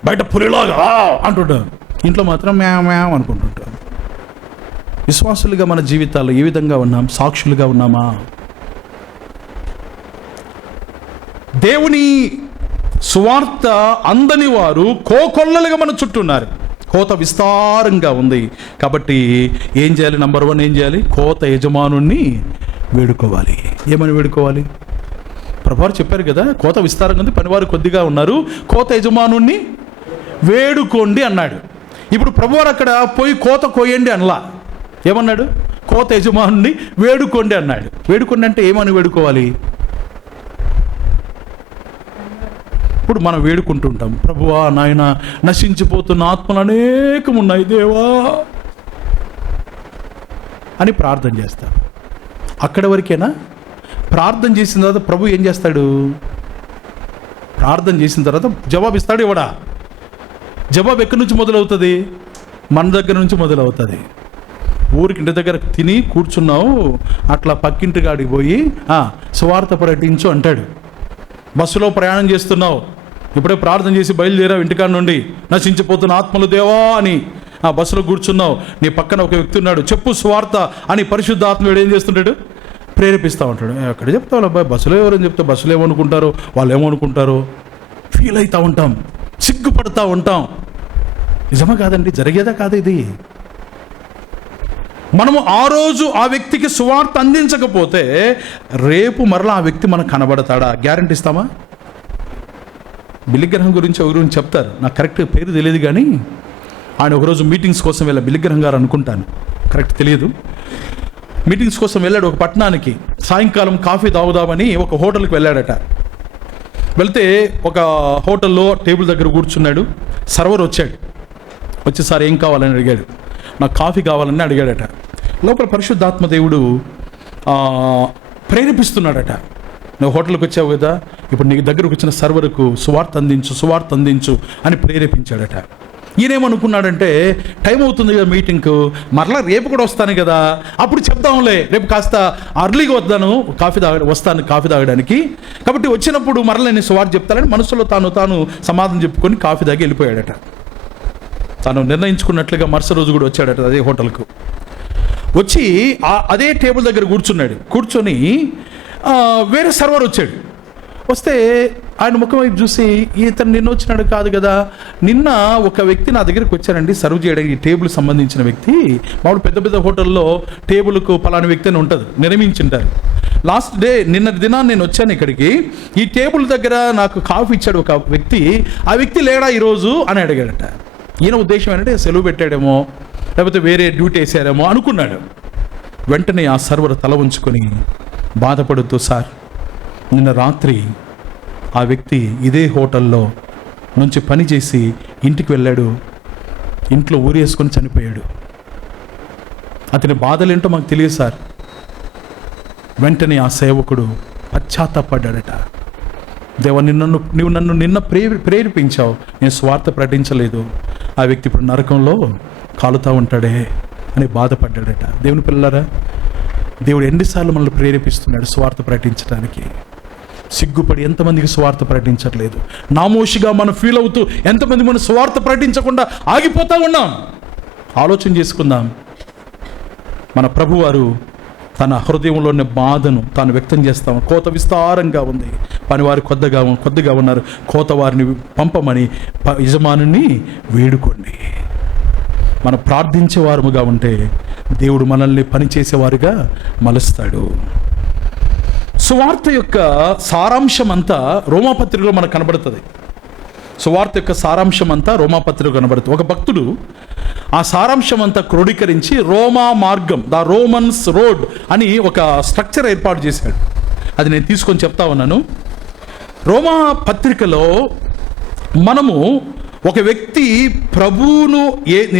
బయట పులిలాగా అంటుంటాం, ఇంట్లో మాత్రం మ్యావ్ మ్యావ్ అనుకుంటుంటాం. విశ్వాసులుగా మన జీవితాల్లో ఏ విధంగా ఉన్నాం? సాక్షులుగా ఉన్నామా? దేవుని సువార్త అందని వారు కోకొల్లలుగా మన చుట్టూ ఉన్నారు. కోత విస్తారంగా ఉంది. కాబట్టి ఏం చేయాలి? నంబర్ 1 ఏం చేయాలి? కోత యజమానుణ్ణి వేడుకోవాలి. ఏమని వేడుకోవాలి? ప్రభువారు చెప్పారు కదా, కోత విస్తారంగా ఉంది, పనివారు కొద్దిగా ఉన్నారు, కోత యజమానుణ్ణి వేడుకోండి అన్నాడు. ఇప్పుడు ప్రభువారు అక్కడ పోయి కోత కోయండి అనలా. ఏమన్నాడు? కోత యజమానుణ్ణి వేడుకోండి అన్నాడు. వేడుకోండి అంటే ఏమని వేడుకోవాలి? ఇప్పుడు మనం వేడుకుంటుంటాం, ప్రభువా నాయన నశించిపోతున్న ఆత్మలు అనేకం ఉన్నాయి దేవా అని ప్రార్థన చేస్తాం. అక్కడి వరకేనా? ప్రార్థన చేసిన తర్వాత ప్రభు ఏం చేస్తాడు? ప్రార్థన చేసిన తర్వాత జవాబు ఇస్తాడు, ఇవ్వడా? జవాబు ఎక్కడి నుంచి మొదలవుతుంది? మన దగ్గర నుంచి మొదలవుతుంది. ఊరికి ఇంటి దగ్గర తిని కూర్చున్నావు, అట్లా పక్కింటి కాడికి పోయి సువార్త ప్రకటించు అంటాడు. బస్సులో ప్రయాణం చేస్తున్నావు, ఇప్పుడే ప్రార్థన చేసి బయలుదేరావు ఇంటికాడ నుండి, నశించిపోతున్న ఆత్మలు దేవా అని ఆ బస్సులో కూర్చున్నావు. నీ పక్కన ఒక వ్యక్తి ఉన్నాడు, చెప్పు సువార్త అని పరిశుద్ధ ఆత్మ ఏం చేస్తుంటాడు? ప్రేరేపిస్తూ ఉంటాడు. ఎక్కడ చెప్తావు అబ్బాయి, బస్సులో ఎవరని చెప్తే బస్సులో ఏమనుకుంటారో, వాళ్ళు ఏమనుకుంటారో ఫీల్ అవుతూ ఉంటాం, సిగ్గుపడుతూ ఉంటాం. నిజమా కాదండి? జరిగేదా కాదు ఇది? మనము ఆ రోజు ఆ వ్యక్తికి సువార్త అందించకపోతే రేపు మరలా ఆ వ్యక్తి మనకు కనబడతాడా? గ్యారంటీ ఇస్తామా? బిలిగ్రహం గురించి ఎవరి చెప్తారు, నాకు కరెక్ట్ పేరు తెలియదు, కానీ ఆయన ఒకరోజు మీటింగ్స్ కోసం వెళ్ళా. బిలిగ్రహం గారు అనుకుంటాను, కరెక్ట్ తెలియదు. మీటింగ్స్ కోసం వెళ్ళాడు ఒక పట్టణానికి. సాయంకాలం కాఫీ తాగుదామని ఒక హోటల్కి వెళ్ళాడట. వెళ్తే ఒక హోటల్లో టేబుల్ దగ్గర కూర్చున్నాడు. సర్వర్ వచ్చాడు. వచ్చి సార్ ఏం కావాలని అడిగాడు. నాకు కాఫీ కావాలని అడిగాడట. లోపల పరిశుద్ధాత్మ దేవుడు ప్రేరేపిస్తున్నాడట. నువ్వు హోటల్కి వచ్చావు కదా, ఇప్పుడు నీ దగ్గరకు వచ్చిన సర్వర్కు సువార్త అందించు అని ప్రేరేపించాడట. ఈయనేమనుకున్నాడంటే, టైం అవుతుంది కదా మీటింగ్కు, మరలా రేపు కూడా వస్తాను కదా, అప్పుడు చెప్దాంలే, రేపు కాస్త అర్లీగా వస్తాను కాఫీ తాగడానికి, కాబట్టి వచ్చినప్పుడు మరలా నేను సువార్త చెప్తానని మనసులో తాను సమాధానం చెప్పుకొని కాఫీ తాగి వెళ్ళిపోయాడట. తాను నిర్ణయించుకున్నట్లుగా మరుసటి రోజు కూడా వచ్చాడట అదే హోటల్కు. వచ్చి అదే టేబుల్ దగ్గర కూర్చొని వేరే సర్వర్ వచ్చాడు. వస్తే ఆయన ముఖం వైపు చూసి, ఇతను నిన్న వచ్చినాడు కాదు కదా, నిన్న ఒక వ్యక్తి నా దగ్గరికి వచ్చారండి సర్వ్ చేయడానికి, ఈ టేబుల్ సంబంధించిన వ్యక్తి. మామూలు పెద్ద పెద్ద హోటల్లో టేబుల్కు పలానా వ్యక్తి అని ఉంటుంది, నిర్మించింటారు. లాస్ట్ డే నిన్న దినాన్ని నేను వచ్చాను ఇక్కడికి, ఈ టేబుల్ దగ్గర నాకు కాఫీ ఇచ్చాడు ఒక వ్యక్తి, ఆ వ్యక్తి లేడా ఈరోజు అని అడిగాడట. ఈయన ఉద్దేశం ఏంటంటే సెలవు పెట్టాడేమో, లేకపోతే వేరే డ్యూటీ వేసారేమో అనుకున్నాడు. వెంటనే ఆ సర్వర్ తల ఉంచుకొని బాధపడుతూ, సార్ నిన్న రాత్రి ఆ వ్యక్తి ఇదే హోటల్లో నుంచి పనిచేసి ఇంటికి వెళ్ళాడు, ఇంట్లో ఊరేసుకొని చనిపోయాడు. అతని బాధలేంటో మాకు తెలియదు సార్. వెంటనే ఆ సేవకుడు పశ్చాత్తాపడ్డాడట. దేవా, నువ్వు నన్ను నిన్న ప్రేరేపించావు, నేను స్వార్థ ప్రకటించలేదు, ఆ వ్యక్తి ఇప్పుడు నరకంలో కాలుతూ ఉంటాడే అని బాధపడ్డాడట. దేవుని పిల్లలారా, దేవుడు ఎన్నిసార్లు మనల్ని ప్రేరేపిస్తున్నాడు స్వార్థ ప్రకటించడానికి. సిగ్గుపడి ఎంతమందికి స్వార్థ ప్రకటించట్లేదు. నామోషిగా మనం ఫీల్ అవుతూ ఎంతమంది మనం స్వార్థ ప్రకటించకుండా ఆగిపోతూ ఉన్నాం. ఆలోచన చేసుకుందాం. మన ప్రభువారు తన హృదయంలోని బాధను తాను వ్యక్తం చేస్తాం. కోత విస్తారంగా ఉంది, పనివారు కొద్దిగా ఉన్నారు, కోత వారిని పంపమని యజమానుని వేడుకోండి. మనం ప్రార్థించేవారుగా ఉంటే దేవుడు మనల్ని పనిచేసేవారుగా మలుస్తాడు. సువార్త యొక్క సారాంశం అంతా రోమాపత్రికలో మనకు కనబడుతుంది. సువార్త యొక్క సారాంశం అంతా రోమాపత్రికలో కనబడుతుంది. ఒక భక్తుడు ఆ సారాంశం అంతా క్రోడీకరించి రోమా మార్గం, ద రోమన్స్ రోడ్ అని ఒక స్ట్రక్చర్ ఏర్పాటు చేశాడు. అది నేను తీసుకొని చెప్తా ఉన్నాను. రోమా పత్రికలో మనము ఒక వ్యక్తి ప్రభువును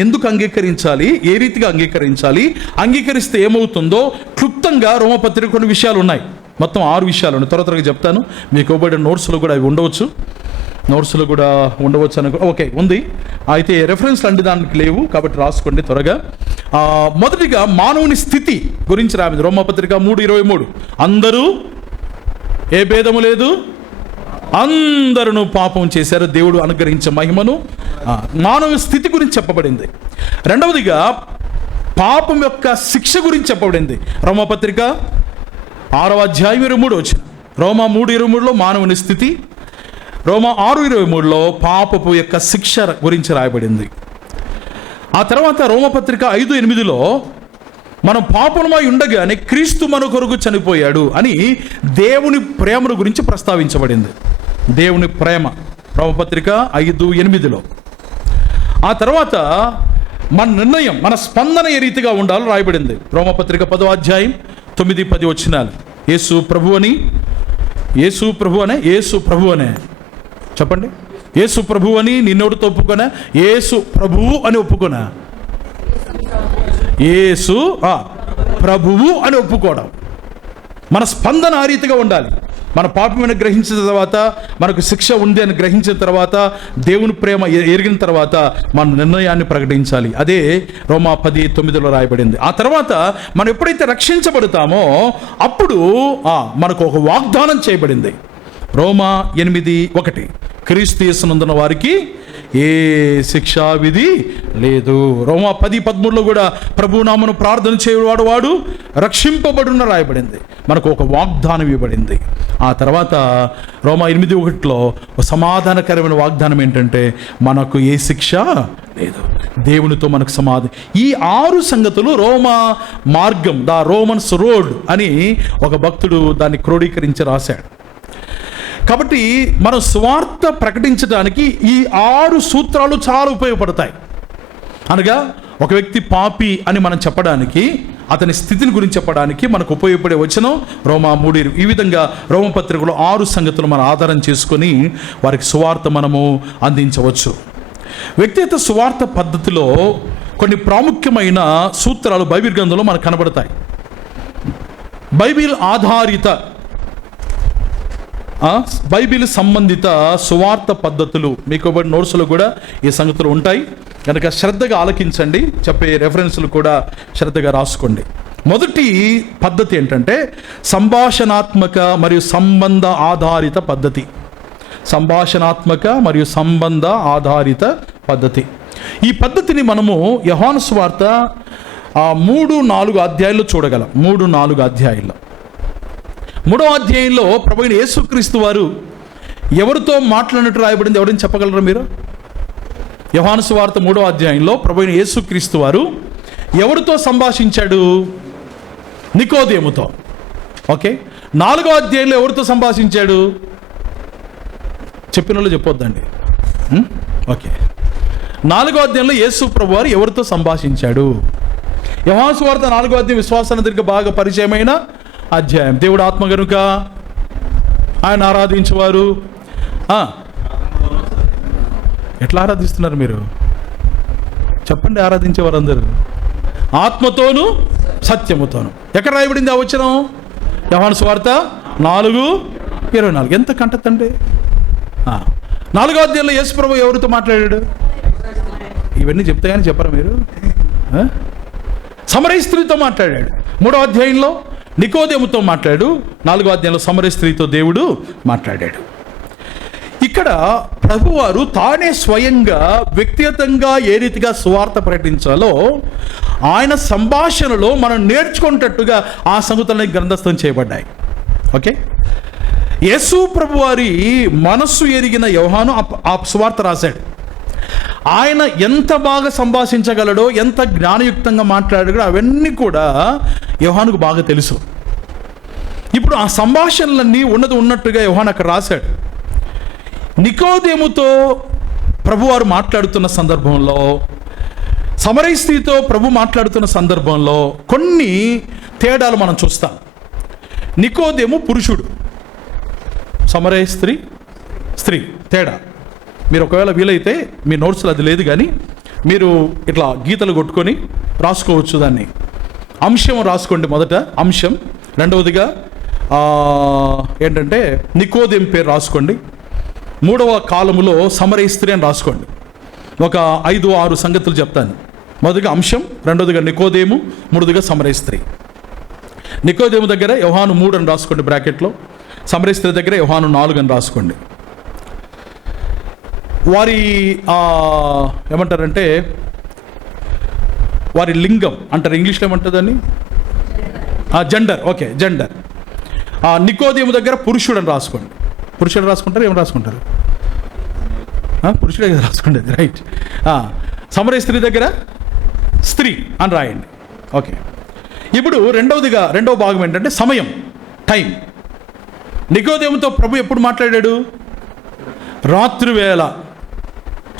ఎందుకు అంగీకరించాలి, ఏ రీతిగా అంగీకరిస్తే ఏమవుతుందో క్లుప్తంగా రోమపత్రిక కొన్ని విషయాలు ఉన్నాయి. మొత్తం 6 విషయాలు ఉన్నాయి. త్వరగా చెప్తాను. మీకు ఇవ్వబడిన నోట్స్లో కూడా అవి ఉండవచ్చు అని ఓకే ఉంది. అయితే రెఫరెన్స్ అంటే దానికి లేవు, కాబట్టి రాసుకోండి త్వరగా. మొదటిగా మానవుని స్థితి గురించి రామింది. రోమపత్రిక 3:23, అందరూ ఏ భేదము లేదు, అందరూ పాపం చేశారు, దేవుడు అనుగ్రహించే మహిమను, మానవ స్థితి గురించి చెప్పబడింది. రెండవదిగా పాపం యొక్క శిక్ష గురించి చెప్పబడింది. రోమాపత్రిక 6వ అధ్యాయం 23 వచనం, రోమా 3:23లో మానవుని స్థితి, రోమా 6:23లో పాపపు యొక్క శిక్ష గురించి రాయబడింది. ఆ తర్వాత రోమపత్రిక 5:8లో మనం పాపములమై ఉండగానే క్రీస్తు మన కొరకు చనిపోయాడు అని దేవుని ప్రేమను గురించి ప్రస్తావించబడింది. దేవుని ప్రేమ రోమపత్రిక 5:8లో. ఆ తర్వాత మన నిర్ణయం, మన స్పందన ఏ రీతిగా ఉండాలో రాయబడింది. రోమపత్రిక 10వ అధ్యాయం 9-10 వచనాలు. యేసు ప్రభు అనే చెప్పండి. యేసు ప్రభు అని నిన్నోటితో ఒప్పుకొనా? యేసు ప్రభువు అని ఒప్పుకొనా? యేసు ప్రభువు అని ఒప్పుకోవడం. మన స్పందన ఆ రీతిగా ఉండాలి. మన పాపమైన గ్రహించిన తర్వాత, మనకు శిక్ష ఉంది అని గ్రహించిన తర్వాత, దేవుని ప్రేమ ఎరిగిన తర్వాత మన నిర్ణయాన్ని ప్రకటించాలి. అదే రోమా 10:9లో రాయబడింది. ఆ తర్వాత మనం ఎప్పుడైతే రక్షించబడతామో అప్పుడు మనకు ఒక వాగ్దానం చేయబడింది. రోమా 8:1, క్రీస్తు యేసునందున్న వారికి ఏ శిక్షా విధి లేదు. రోమా 10:13లో కూడా ప్రభునామమున ప్రార్థన చేయవాడు వాడు రక్షింపబడున రాయబడింది. మనకు ఒక వాగ్దానం ఇవ్వబడింది. ఆ తర్వాత రోమా 8:1లో సమాధానకరమైన వాగ్దానం ఏంటంటే మనకు ఏ శిక్ష లేదు, దేవునితో మనకు సమాధానం. ఈ 6 సంగతులు రోమా మార్గం, ద రోమన్స్ రోడ్ అని ఒక భక్తుడు దాన్ని క్రోడీకరించి రాశాడు. కాబట్టి మనం స్వార్థ ప్రకటించడానికి ఈ 6 సూత్రాలు చాలా ఉపయోగపడతాయి. అనగా ఒక వ్యక్తి పాపి అని మనం చెప్పడానికి, అతని స్థితిని గురించి చెప్పడానికి మనకు ఉపయోగపడే వచనం రోమా 3. ఈ విధంగా రోమపత్రికలో 6 సంగతులు మనం ఆధారం చేసుకొని వారికి సువార్త మనము అందించవచ్చు. వ్యక్తిగత సువార్త పద్ధతిలో కొన్ని ప్రాముఖ్యమైన సూత్రాలు బైబిల్ గ్రంథంలో మనకు కనబడతాయి. బైబిల్ ఆధారిత బైబిల్ సంబంధిత సువార్త పద్ధతులు మీకు నోట్స్లో కూడా ఈ సంగతులు ఉంటాయి కనుక శ్రద్ధగా ఆలకించండి. చెప్పే రెఫరెన్స్లు కూడా శ్రద్ధగా రాసుకోండి. మొదటి పద్ధతి ఏంటంటే సంభాషణాత్మక మరియు సంబంధ ఆధారిత పద్ధతి. సంభాషణాత్మక మరియు సంబంధ ఆధారిత పద్ధతి. ఈ పద్ధతిని మనము యోహాను సువార్త 3-4 అధ్యాయాల్లో చూడగలం. 3-4 అధ్యాయాల్లో. 3వ అధ్యాయంలో ప్రభువైన యేసుక్రీస్తు వారు ఎవరితో మాట్లాడినట్టు రాయబడింది? ఎవరైనా చెప్పగలరా మీరు? యోహాను సువార్త 3వ అధ్యాయంలో ప్రభువైన యేసుక్రీస్తు వారు ఎవరితో సంభాషించాడు? నికోదేముతో. ఓకే. 4వ అధ్యాయంలో ఎవరితో సంభాషించాడు? చెప్పిన వాళ్ళు చెప్పొద్దండి. ఓకే. 4వ అధ్యాయంలో యేసు ప్రభు వారు ఎవరితో సంభాషించాడు? యోహాను సువార్త 4వ అధ్యాయం విశ్వాసాన్ని తిరిగి బాగా పరిచయమైన అధ్యాయం. దేవుడు ఆత్మ గనుక ఆయన ఆరాధించేవారు. ఎట్లా ఆరాధిస్తున్నారు మీరు? చెప్పండి. ఆరాధించేవారు అందరూ ఆత్మతోను సత్యముతోను. ఎక్కడ రాయబడింది ఆ వచనం? యోహాను సువార్త 4:24. ఎంత కంటతండి. 4వ అధ్యాయంలో యేసు ప్రభు ఎవరితో మాట్లాడాడు? ఇవన్నీ చెప్తే కానీ చెప్పరా మీరు? సమరయ స్త్రీతో మాట్లాడాడు. 3వ అధ్యాయంలో నికోదేముతో మాట్లాడు. 4వ అధ్యాయంలో సమరయ స్త్రీతో దేవుడు మాట్లాడాడు. ఇక్కడ ప్రభువారు తానే స్వయంగా వ్యక్తిగతంగా ఏ రీతిగా సువార్త ప్రకటించాలో ఆయన సంభాషణలో మనం నేర్చుకునేటట్టుగా ఆ సంగతులని గ్రంథస్థం చేయబడ్డాయి. ఓకే. యేసు ప్రభువారి మనస్సు ఎరిగిన యోహాను ఆ సువార్త రాశాడు. ఆయన ఎంత బాగా సంభాషించగలడో, ఎంత జ్ఞానయుక్తంగా మాట్లాడగలడో అవన్నీ కూడా యోహానుకు బాగా తెలుసు. ఇప్పుడు ఆ సంభాషణలన్నీ ఉన్నట్టుగా యోహాను అక్కడ రాశాడు. నికోదేముతో ప్రభువారు మాట్లాడుతున్న సందర్భంలో, సమరయ స్త్రీతో ప్రభు మాట్లాడుతున్న సందర్భంలో కొన్ని తేడాలు మనం చూస్తాం. నికోదేము పురుషుడు, సమరయ స్త్రీ తేడా. మీరు ఒకవేళ వీలైతే మీ నోట్స్లో అది లేదు కానీ మీరు ఇట్లా గీతలు కొట్టుకొని రాసుకోవచ్చు. దాన్ని అంశం రాసుకోండి. మొదట అంశం. రెండవదిగా ఏంటంటే నికోదేము పేరు రాసుకోండి. 3వ కాలములో సమరయ స్త్రీ అని రాసుకోండి. ఒక 5-6 సంగతులు చెప్తాను. మొదటిగా అంశం, రెండవదిగా నికోదేము, మూడవదిగా సమరయ స్త్రీ. నికోదేము దగ్గర యోహాను 3 అని రాసుకోండి బ్రాకెట్లో. సమరయ స్త్రీ దగ్గర యోహాను 4 అని రాసుకోండి. వారి ఏమంటారంటే వారి లింగం అంటారు, ఇంగ్లీష్లో ఏమంటుందని జెండర్. Okay, gender. నికోదేము దగ్గర పురుషుడు అని రాసుకోండి. పురుషుడు రాసుకుంటారు, ఏం రాసుకుంటారు? పురుషుడే కదా రాసుకుంటుంది, రైట్. సమరయ స్త్రీ దగ్గర స్త్రీ అని రాయండి. ఓకే. ఇప్పుడు రెండవ భాగం ఏంటంటే సమయం, టైం. నికోదేముతో ప్రభు ఎప్పుడు మాట్లాడాడు? రాత్రివేళ,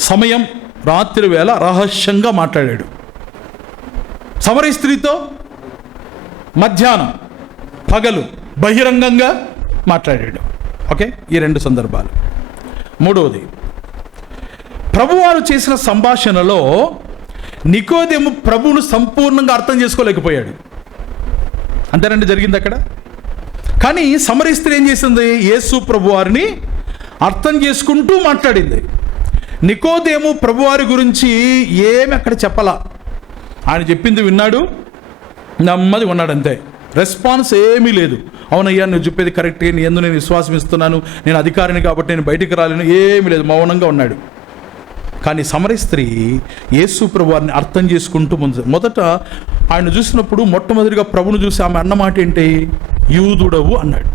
సమయం రాత్రివేళ రహస్యంగా మాట్లాడాడు. సమరయ స్త్రీతో మధ్యాహ్నం, పగలు బహిరంగంగా మాట్లాడాడు. ఓకే, ఈ 2 సందర్భాలు. మూడవది, ప్రభువారు చేసిన సంభాషణలో నికోదేము ప్రభువును సంపూర్ణంగా అర్థం చేసుకోలేకపోయాడు. అంతేనండి జరిగింది అక్కడ. కానీ సమరయ స్త్రీ ఏం చేసింది? యేసు ప్రభువారిని అర్థం చేసుకుంటూ మాట్లాడింది. నికోదేము ప్రభువారి గురించి ఏమి అక్కడ చెప్పలా. ఆయన చెప్పింది విన్నాడు, నెమ్మది ఉన్నాడు, అంతే. రెస్పాన్స్ ఏమీ లేదు. అవునయ్యా, నువ్వు చెప్పేది కరెక్టే, నీ యందు నేను విశ్వాసం ఇస్తున్నాను, నేను అధికారిని కాబట్టి నేను బయటికి రాలేను, ఏమీ లేదు, మౌనంగా ఉన్నాడు. కానీ సమరయ స్త్రీ యేసు ప్రభువారిని అర్థం చేసుకుంటూ మొదట ఆయన చూసినప్పుడు మొట్టమొదటిగా ప్రభును చూసి ఆమె అన్నమాట ఏంటి? యూదుడవు అన్నాడు.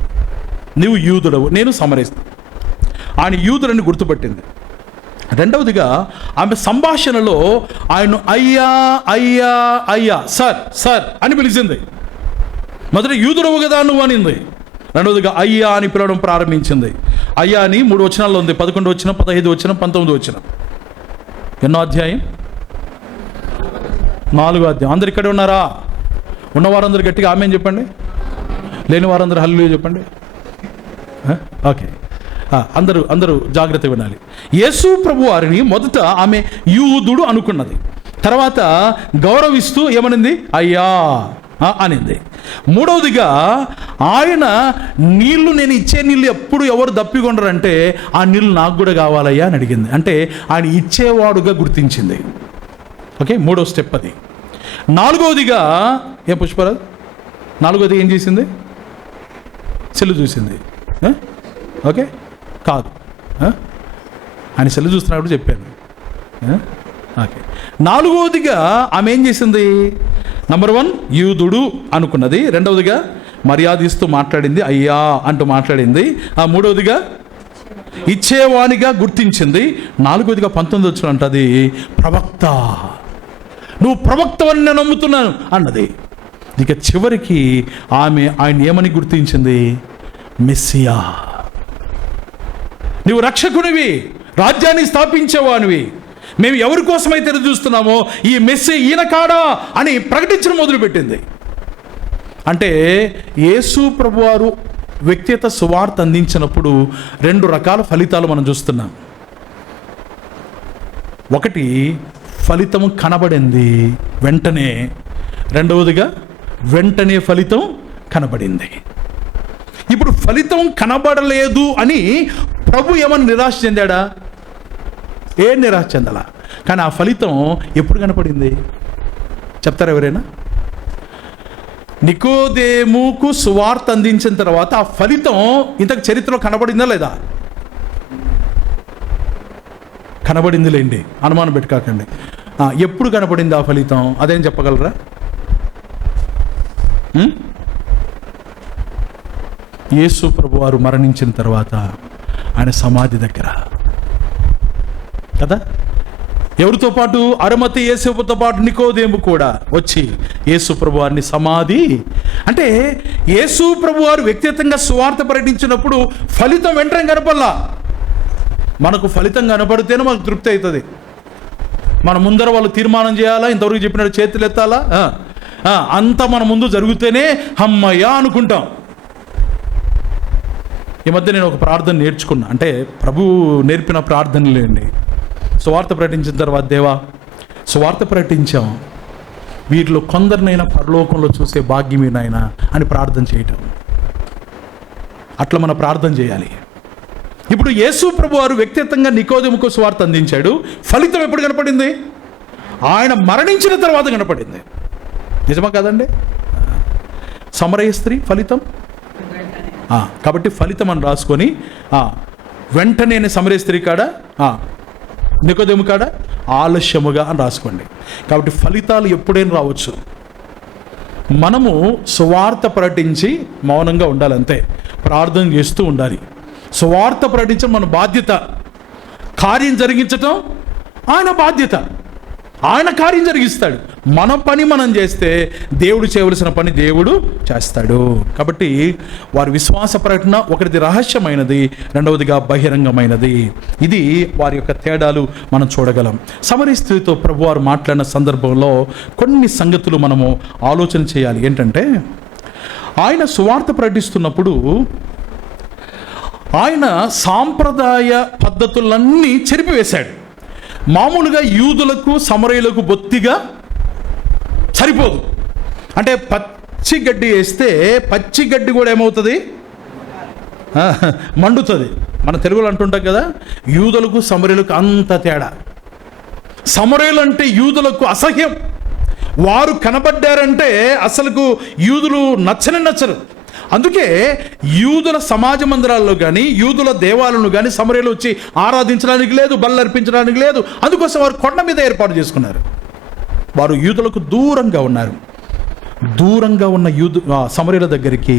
నువ్వు యూదుడవు, నేను సమరయ స్త్రీ. ఆయన యూదుడని గుర్తుపట్టింది. రెండవదిగా ఆమె సంభాషణలో ఆయన అయ్యా అయ్యా అయ్యా, సార్ సార్ అని పిలిచింది. మొదట యూదుడవు కదా నువ్వు అనింది. రెండవదిగా అయ్యా అని పిలవడం ప్రారంభించింది. అయ్యా అని 3 వచనాల్లో ఉంది. 11 వచనం, 15 వచనం, 19 వచనం. ఎన్నో అధ్యాయం? 4వ అధ్యాయం. అందరు ఇక్కడే ఉన్నారా? ఉన్నవారందరూ గట్టిగా ఆమేన్ చెప్పండి, లేని వారందరూ హల్లెలూయా చెప్పండి. ఓకే, అందరూ జాగ్రత్త వినాలి. యేసు ప్రభు వారిని మొదట ఆమె యూదుడు అనుకున్నది. తర్వాత గౌరవిస్తూ ఏమనింది? అయ్యా అనింది. మూడవదిగా ఆయన నీళ్లు, నేను ఇచ్చే నీళ్ళు ఎప్పుడు ఎవరు దప్పికొండరంటే ఆ నీళ్ళు నాకు కూడా కావాలయ్యా అని అడిగింది. అంటే ఆయన ఇచ్చేవాడుగా గుర్తించింది. ఓకే, 3వ స్టెప్ అది. 4వదిగా ఏం పుష్పరాజ్? 4వది ఏం చేసింది? సెల్లు చూసింది. ఓకే, కాదు, ఆయన సెల్లు చూస్తున్నప్పుడు చెప్పాను. ఓకే, 4వదిగా ఆమె ఏం చేసింది? నంబర్ 1 యూదుడు అనుకున్నది. రెండవదిగా మర్యాదిస్తూ మాట్లాడింది, అయ్యా అంటూ మాట్లాడింది. 3వదిగా ఇచ్చేవానిగా గుర్తించింది. 4వదిగా 19 వచ్చిన అంటది, ప్రవక్త, నువ్వు ప్రవక్తవని నేను నమ్ముతున్నాను అన్నది. ఇక చివరికి ఆయన ఏమని గుర్తించింది? మెస్సియా, నువ్వు రక్షకునివి, రాజ్యాన్ని స్థాపించేవానివి, మేము ఎవరి కోసమైతే చూస్తున్నామో ఈ మెస్సీ ఈయన కాడా అని ప్రకటించడం మొదలుపెట్టింది. అంటే యేసు ప్రభువారు వ్యక్తిగత సువార్త అందించినప్పుడు 2 రకాల ఫలితాలు మనం చూస్తున్నాం. ఒకటి, ఫలితం కనబడింది వెంటనే. రెండవదిగా వెంటనే ఫలితం కనబడింది. ఇప్పుడు ఫలితం కనబడలేదు అని ప్రభు ఏమన్నా నిరాశ చెందాడా? ఏం నిరాశ చెందాలా? కానీ ఆ ఫలితం ఎప్పుడు కనపడింది చెప్తారా ఎవరైనా? నికోదేముకు సువార్త అందించిన తర్వాత ఆ ఫలితం ఇంతకు చరిత్రలో కనబడిందా లేదా? కనబడింది లేండి, అనుమానం పెట్టుకోకండి. ఎప్పుడు కనబడింది ఆ ఫలితం? అదేం చెప్పగలరా? యేసు ప్రభు వారు మరణించిన తర్వాత ఆయన సమాధి దగ్గర కదా. ఎవరితో పాటు? అరిమతయి యేసుతో పాటు నికోదేము కూడా వచ్చి యేసు ప్రభు వారిని సమాధి. అంటే యేసు ప్రభు వారు వ్యక్తిగతంగా సువార్త ప్రకటించినప్పుడు ఫలితం వెంటనే కనపడలా. మనకు ఫలితం కనపడితేనే మనకు తృప్తి అవుతుంది. మన ముందర వాళ్ళు తీర్మానం చేయాలా, ఇంతవరకు చెప్పినట్టు చేతులు ఎత్తాలా, అంతా మన ముందు జరిగితేనే అమ్మయ్యా అనుకుంటాం. ఈ మధ్య నేను ఒక ప్రార్థన నేర్చుకున్నా, అంటే ప్రభు నేర్పిన ప్రార్థనలేండి. సువార్త ప్రకటించిన తర్వాత, దేవా సువార్త ప్రకటించాం, వీరిలో కొందరినైనా పరలోకంలో చూసే భాగ్యమే నాయనా అని ప్రార్థన చేయటం. అట్లా మనం ప్రార్థన చేయాలి. ఇప్పుడు యేసు ప్రభు వారు వ్యక్తిగతంగా నికోదేముకు సువార్త అందించాడు. ఫలితం ఎప్పుడు కనపడింది? ఆయన మరణించిన తర్వాత కనపడింది. నిజమా కాదండి? సమరయ స్త్రీ ఫలితం. కాబట్టి ఫలితం అని రాసుకొని వెంటనే సమరయ స్త్రీ కాడ నికోదేము కాడ ఆలస్యముగా అని రాసుకోండి. కాబట్టి ఫలితాలు ఎప్పుడైనా రావచ్చు. మనము సువార్త ప్రకటించి మౌనంగా ఉండాలి, అంతే. ప్రార్థన చేస్తూ ఉండాలి. సువార్త ప్రకటించడం మన బాధ్యత, కార్యం జరిగించటం ఆయన బాధ్యత. ఆయన కార్యం జరిగిస్తాడు. మన పని మనం చేస్తే దేవుడు చేయవలసిన పని దేవుడు చేస్తాడు. కాబట్టి వారి విశ్వాస ప్రకటన ఒకటిది రహస్యమైనది, రెండవదిగా బహిరంగమైనది. ఇది వారి యొక్క తేడాలు మనం చూడగలం. సమరీ స్త్రీతో ప్రభువారు మాట్లాడిన సందర్భంలో కొన్ని సంగతులు మనము ఆలోచన చేయాలి. ఏంటంటే, ఆయన సువార్త ప్రకటిస్తున్నప్పుడు ఆయన సాంప్రదాయ పద్ధతులన్నీ చెరిపివేశాడు. మామూలుగా యూదులకు సమరయులకు బొత్తిగా సరిపోదు. అంటే పచ్చి గడ్డి వేస్తే పచ్చి గడ్డి కూడా ఏమవుతుంది? మండుతుంది. మన తెలుగులో అంటుంటాం కదా, యూదులకు సమరయులకు అంత తేడా. సమరయులు అంటే యూదులకు అసహ్యం. వారు కనబడ్డారంటే అసలుకు యూదులు నచ్చరు. అందుకే యూదుల సమాజ మందిరాల్లో కానీ యూదుల దేవాలను కానీ సమరయులు వచ్చి ఆరాధించడానికి లేదు, బలు అర్పించడానికి లేదు. అందుకోసం వారు కొండ మీద ఏర్పాటు చేసుకున్నారు. వారు యూదులకు దూరంగా ఉన్నారు. దూరంగా ఉన్న సమరయుల దగ్గరికి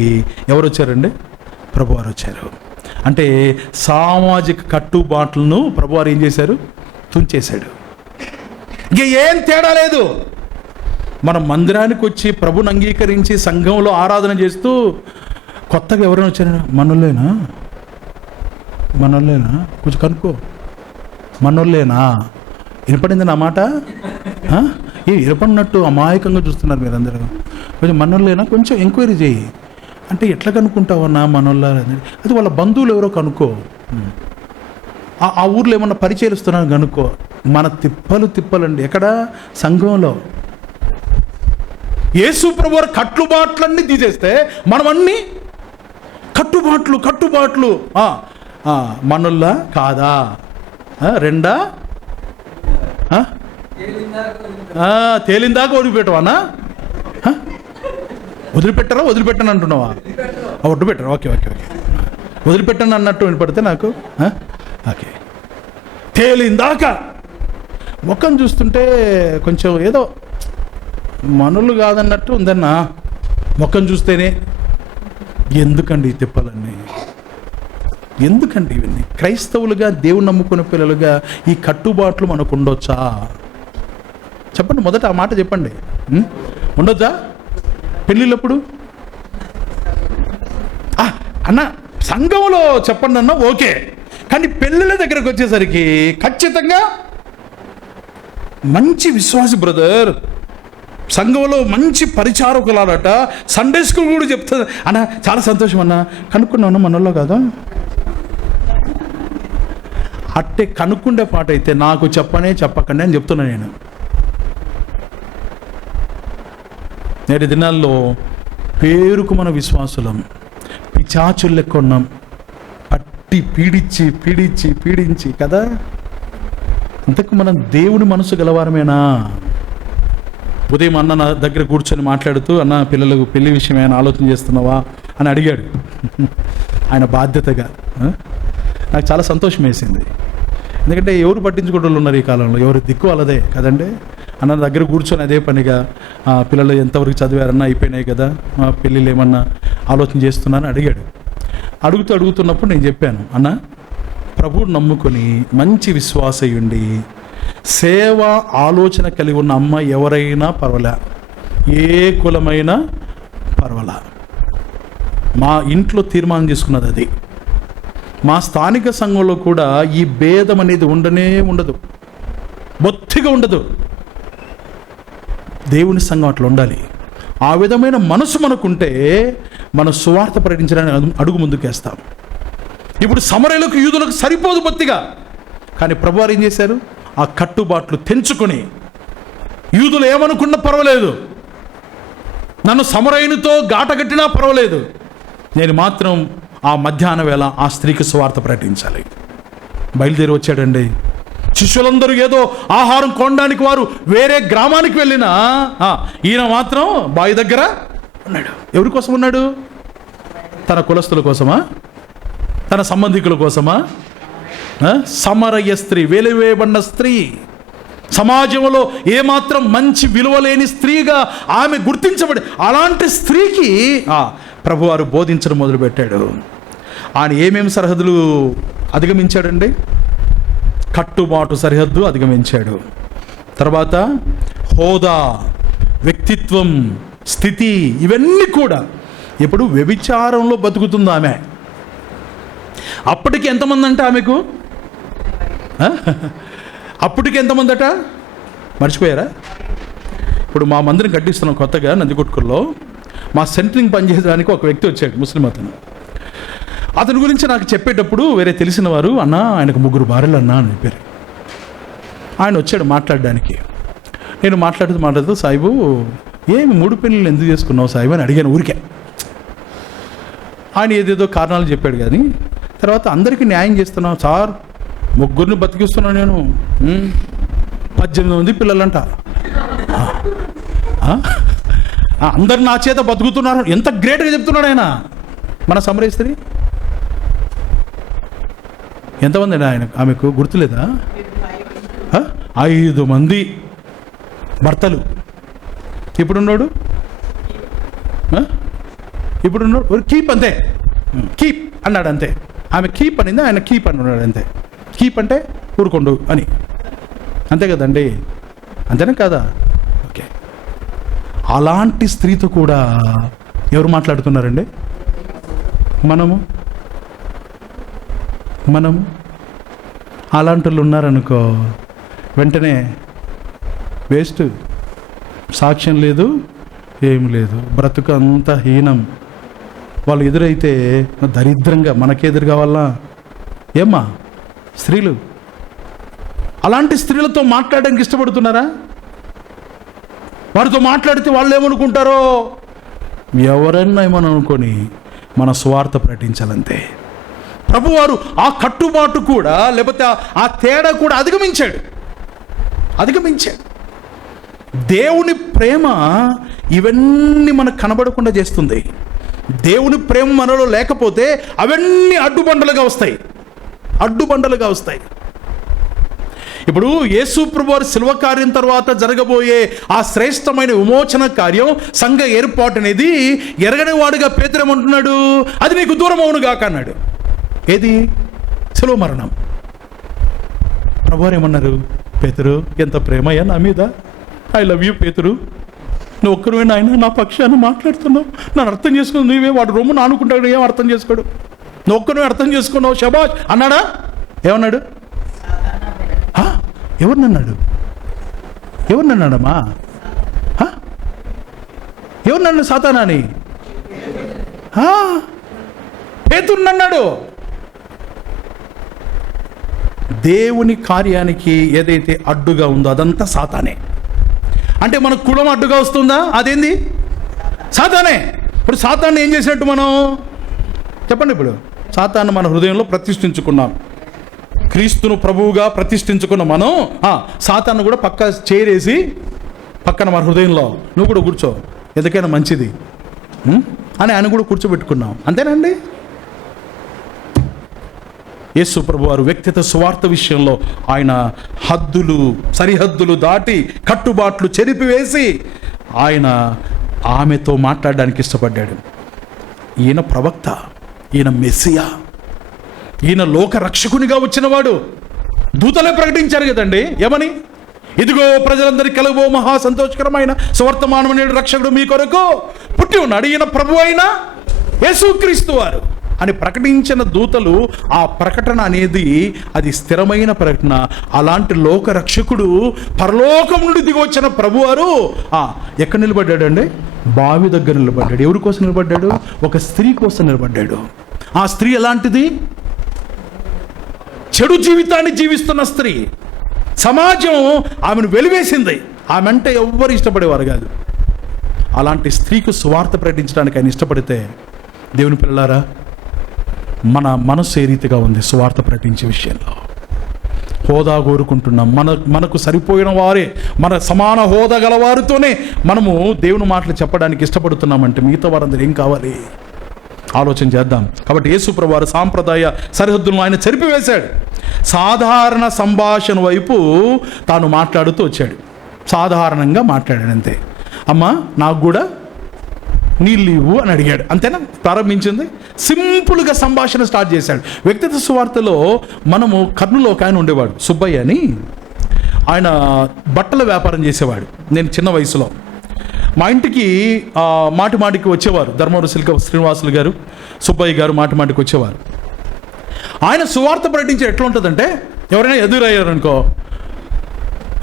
ఎవరు వచ్చారండి? ప్రభువారు వచ్చారు. అంటే సామాజిక కట్టుబాట్లను ప్రభువారు ఏం చేశారు? తుంచేశాడు. ఇంక ఏం తేడా లేదు. మనం మందిరానికి వచ్చి ప్రభుని అంగీకరించి సంఘంలో ఆరాధన చేస్తూ కొత్తగా ఎవరైనా వచ్చారు, మనోళ్ళేనా కొంచెం కనుక్కో, మనోళ్ళేనా? వినపడింది నా మాట? వినపడినట్టు అమాయకంగా చూస్తున్నారు మీరందరూ. కొంచెం మనోళ్ళేనా, కొంచెం ఎంక్వైరీ చేయి. అంటే ఎట్లా కనుక్కుంటావన్నా మనోళ్ళ? అది వాళ్ళ బంధువులు ఎవరో కనుక్కో. ఆ ఊర్లో ఏమన్నా పరిచయస్తున్నారు కనుక్కో. మన తిప్పలండి. ఎక్కడ? సంఘంలో. యేసు ప్రభువారు కట్టుబాట్లన్నీ తీసేస్తే మనం అన్నీ కట్టుబాట్లు మనల్లా కాదా? రెండా? తేలిందాకా వదిలిపెట్టవానా? వదిలిపెట్టను అంటున్నావా? వదిలిపెట్టరు. ఓకే వదిలిపెట్టను అన్నట్టు వినపడితే నాకు ఓకే. తేలిందాకా ముఖం చూస్తుంటే కొంచెం ఏదో మనులు కాదన్నట్టు ఉందన్నా. ముఖం చూస్తేనే ఎందుకండి తిప్పలన్నీ? ఎందుకండి ఇవన్నీ? క్రైస్తవులుగా, దేవుని నమ్ముకునే పిల్లలుగా ఈ కట్టుబాట్లు మనకు ఉండొచ్చా? చెప్పండి, మొదట ఆ మాట చెప్పండి. ఉండొచ్చా? పెళ్ళిళ్ళప్పుడు అన్న సంఘంలో చెప్పండి అన్న, ఓకే. కానీ పెళ్ళిళ్ళ దగ్గరకు వచ్చేసరికి ఖచ్చితంగా మంచి విశ్వాసి బ్రదర్, సంఘంలో మంచి పరిచారకులాడట, సండే స్కూల్ కూడా చెప్తుంది అన్న, చాలా సంతోషం అన్న, కనుక్కున్నాను మనలో కాదా? అట్టే కనుక్కుండే పాట అయితే నాకు చెప్పకండి అని చెప్తున్నా నేను. నేటి దినాల్లో పేరుకు మన విశ్వాసులం పిచాచులు లెక్క ఉన్నాం. పట్టి పీడించి కదా. ఇంతకు మనం దేవుని మనసు గలవారమేనా? ఉదయం అన్న నా దగ్గర కూర్చొని మాట్లాడుతూ, అన్న పిల్లలకు పెళ్లి విషయం ఏమైనా ఆలోచన చేస్తున్నావా అని అడిగాడు. ఆయన బాధ్యతగా. నాకు చాలా సంతోషం వేసింది. ఎందుకంటే ఎవరు పట్టించుకోవడం ఉన్నారు ఈ కాలంలో? ఎవరు దిక్కు వాళ్ళదే కదండి. అన్న దగ్గర కూర్చొని అదే పనిగా పిల్లలు ఎంతవరకు చదివారన్నా, అయిపోయినాయి కదా, పెళ్ళిళ్ళు ఏమన్నా ఆలోచన చేస్తున్నారని అడిగాడు. అడుగుతున్నప్పుడు నేను చెప్పాను, అన్న ప్రభువుని నమ్ముకొని మంచి విశ్వాసయుండి సేవ ఆలోచన కలిగి ఉన్న అమ్మ ఎవరైనా పర్వాలే, ఏ కులమైనా పర్వాలా. మా ఇంట్లో తీర్మానం చేసుకున్నది అది. మా స్థానిక సంఘంలో కూడా ఈ భేదం అనేది ఉండదు, బొత్తిగా ఉండదు. దేవుని సంఘం అట్లా ఉండాలి. ఆ విధమైన మనసు మనకుంటే మనం సువార్త ప్రకటించడానికి అడుగు ముందుకేస్తాం. ఇప్పుడు సమరయులకు యూదులకు సరిపోదు బొత్తిగా. కానీ ప్రభువారు ఏం చేశారు? ఆ కట్టుబాట్లు తెంచుకొని, యూదులు ఏమనుకున్నా పర్వాలేదు, నన్ను సమరయునితో గాటగట్టినా పర్వాలేదు, నేను మాత్రం ఆ మధ్యాహ్న వేళ ఆ స్త్రీకి సువార్త ప్రకటించాలి. బయలుదేరి వచ్చాడండి. శిష్యులందరూ ఏదో ఆహారం కొనడానికి వారు వేరే గ్రామానికి వెళ్ళినా ఈయన మాత్రం బావి దగ్గర ఉన్నాడు. ఎవరి కోసం ఉన్నాడు? తన కులస్తుల కోసమా? తన సంబంధికుల కోసమా? సమరయ స్త్రీ, వెలివేయబడిన స్త్రీ, సమాజంలో ఏమాత్రం మంచి విలువలేని స్త్రీగా ఆమె గుర్తించబడి, అలాంటి స్త్రీకి ప్రభువారు బోధించడం మొదలుపెట్టాడు. ఆయన ఏమేమి సరిహద్దులు అధిగమించాడండి? కట్టుబాటు సరిహద్దు అధిగమించాడు. తర్వాత హోదా, వ్యక్తిత్వం, స్థితి, ఇవన్నీ కూడా. ఇప్పుడు వ్యభిచారంలో బతుకుతుంది ఆమె. అప్పటికి ఎంతమంది అంట ఆమెకు? అప్పటికి ఎంతమంది అట? మర్చిపోయారా? ఇప్పుడు మా మందిరం కట్టిస్తున్నాం కొత్తగా నందికొట్కూరులో. మా సెంటరింగ్ పనిచేయడానికి ఒక వ్యక్తి వచ్చాడు, ముస్లిం అతని గురించి నాకు చెప్పేటప్పుడు వేరే తెలిసిన వారు, అన్న ఆయనకు 3 భార్యలు అన్నా అని చెప్పారు. ఆయన వచ్చాడు మాట్లాడడానికి. నేను మాట్లాడుతూ సాయిబు ఏమి 3 పెళ్ళిళ్ళు ఎందుకు చేసుకున్నావు సాయిబు అని అడిగాను ఊరికే. ఆయన ఏదేదో కారణాలు చెప్పాడు. కానీ తర్వాత అందరికీ న్యాయం చేస్తున్నావు సార్, 3 బతికిస్తున్నాను నేను, 18 మంది పిల్లలంట, అందరు నా చేత బతుకుతున్నారు. ఎంత గ్రేట్గా చెప్తున్నాడు ఆయన. మన సమరయ స్త్రీ ఎంతమంది అండి ఆయన? ఆమెకు గుర్తులేదా? 5 మంది భర్తలు. ఇప్పుడున్నాడు కీప్, అంతే, కీప్ అన్నాడు అంతే. ఆమె కీప్ అనింది, ఆయన కీప్ అన్నాడు అంతే. కీప్ అంటే ఊరుకోండు అని, అంతే కదండి, అంతేనా కాదా? ఓకే. అలాంటి స్త్రీతో కూడా ఎవరు మాట్లాడుతున్నారండి? మనము అలాంటి వాళ్ళు ఉన్నారనుకో, వెంటనే వేస్ట్, సాక్ష్యం లేదు, ఏం లేదు, బ్రతుకు అంత హీనం. వాళ్ళు ఎదురైతే దరిద్రంగా మనకెదురు కావాలా? ఏమ్మా స్త్రీలు అలాంటి స్త్రీలతో మాట్లాడడానికి ఇష్టపడుతున్నారా? వారితో మాట్లాడితే వాళ్ళు ఏమనుకుంటారో, ఎవరైనా ఏమని అనుకొని మన స్వార్థ ప్రకటించాలంతే. ప్రభువారు ఆ కట్టుబాటు కూడా, లేకపోతే ఆ తేడా కూడా అధిగమించాడు. దేవుని ప్రేమ ఇవన్నీ మనకు కనబడకుండా చేస్తుంది. దేవుని ప్రేమ మనలో లేకపోతే అవన్నీ అడ్డుబండలుగా వస్తాయి. ఇప్పుడు యేసు ప్రభువారు శిలువ కార్యం తర్వాత జరగబోయే ఆ శ్రేష్టమైన విమోచన కార్యం, సంఘ ఏర్పాటు అనేది ఎరగని వాడుగా పేతురు ఏమంటున్నాడు? అది నీకు దూరం అవునుగాక అన్నాడు. ఏది? శిలువ మరణం. ప్రభువారు ఏమన్నారు? పేతురు, ఎంత ప్రేమయ్యా నా మీద, ఐ లవ్ యూ పేతురు, నువ్వు ఒక్కరివే నాయన నా పక్షాన్ని మాట్లాడుతున్నావు, నన్ను అర్థం చేసుకుని నువ్వే. వాడు రొమ్ము నానుకుంటాడు, ఏం అర్థం చేసుకోడు, నువ్వు ఒక్కరివే అర్థం చేసుకున్నావు, శబాష్ అన్నాడా? ఏమన్నాడు? ఎవరినన్నాడమ్మా? ఎవరినన్నాడు? సాతానాని పేతురునన్నాడు. దేవుని కార్యానికి ఏదైతే అడ్డుగా ఉందో అదంతా సాతానే. అంటే మన కులం అడ్డుగా వస్తుందా? అదేంది? సాతానే. ఇప్పుడు సాతాన్ని ఏం చేసినట్టు మనం చెప్పండి. ఇప్పుడు సాతాన్ని మన హృదయంలో ప్రతిష్ఠించుకున్నాం. క్రీస్తును ప్రభువుగా ప్రతిష్ఠించుకున్న మనం సాతాన్ని కూడా చేరేసి పక్కన మన హృదయంలో నువ్వు కూడా కూర్చో, ఎందుకైనా మంచిది అని ఆయన కూడా కూర్చోబెట్టుకున్నాం. అంతేనండి. యేసు ప్రభువారు వ్యక్తిగత సువార్త విషయంలో ఆయన సరిహద్దులు దాటి కట్టుబాట్లు చెరిపివేసి ఆయన ఆమెతో మాట్లాడడానికి ఇష్టపడ్డాడు. ఈయన ప్రవక్త, ఈయన మెస్సియా, ఈయన లోక రక్షకునిగా వచ్చినవాడు. దూతలే ప్రకటించారు కదండి, ఏమని? ఇదిగో ప్రజలందరికీ కలుగబో మహా సంతోషకరమైన సువర్తమానమైన రక్షకుడు మీ కొరకు పుట్టి ఉన్నాడు, ఈయన ప్రభు అయిన యేసుక్రీస్తు వారు అని ప్రకటించిన దూతలు. ఆ ప్రకటన అనేది అది స్థిరమైన ప్రకటన. అలాంటి లోక రక్షకుడు పరలోకం నుండి దిగి వచ్చిన ప్రభువారు ఎక్కడ నిలబడ్డాడండి? బావి దగ్గర నిలబడ్డాడు. ఎవరి కోసం నిలబడ్డాడు? ఒక స్త్రీ కోసం నిలబడ్డాడు. ఆ స్త్రీ ఎలాంటిది? చెడు జీవితాన్ని జీవిస్తున్న స్త్రీ. సమాజం ఆమెను వెలివేసింది. ఆమె అంటే ఎవ్వరు ఇష్టపడేవారు కాదు. అలాంటి స్త్రీకు సువార్త ప్రకటించడానికి ఆయన ఇష్టపడితే, దేవుని పిల్లలారా, మన మనసు ఏ రీతిగా ఉంది సువార్త ప్రకటించే విషయంలో? హోదా కోరుకుంటున్నాం. మనకు సరిపోయిన వారే, మన సమాన హోదా గల వారితోనే మనము దేవుని మాటలు చెప్పడానికి ఇష్టపడుతున్నామంటే మిగతా వారందరూ ఏం కావాలి? ఆలోచన చేద్దాం. కాబట్టి యేసు ప్రభువారు సాంప్రదాయ సరిహద్దులను ఆయన చెరిపివేశాడు. సాధారణ సంభాషణ వైపు తాను మాట్లాడుతూ వచ్చాడు. సాధారణంగా మాట్లాడాడు అంతే. అమ్మా నాకు కూడా నీళ్ళు ఇవ్వు అని అడిగాడు. అంతేనా ప్రారంభించింది? సింపుల్గా సంభాషణ స్టార్ట్ చేశాడు. వ్యక్తిత్వ సువార్తలో మనము కర్నూలులో ఒక ఆయన ఉండేవాడు, సుబ్బయ్య అని. ఆయన బట్టల వ్యాపారం చేసేవాడు. నేను చిన్న వయసులో మా ఇంటికి మాటి మాటికి వచ్చేవారు. ధర్మవరం సిల్క శ్రీనివాసులు గారు, సుబ్బయ్య గారు మాటి మాటికి వచ్చేవారు. ఆయన సువార్త ప్రకటించే ఎట్లా ఉంటుందంటే, ఎవరైనా ఎదురయ్యారు అనుకో,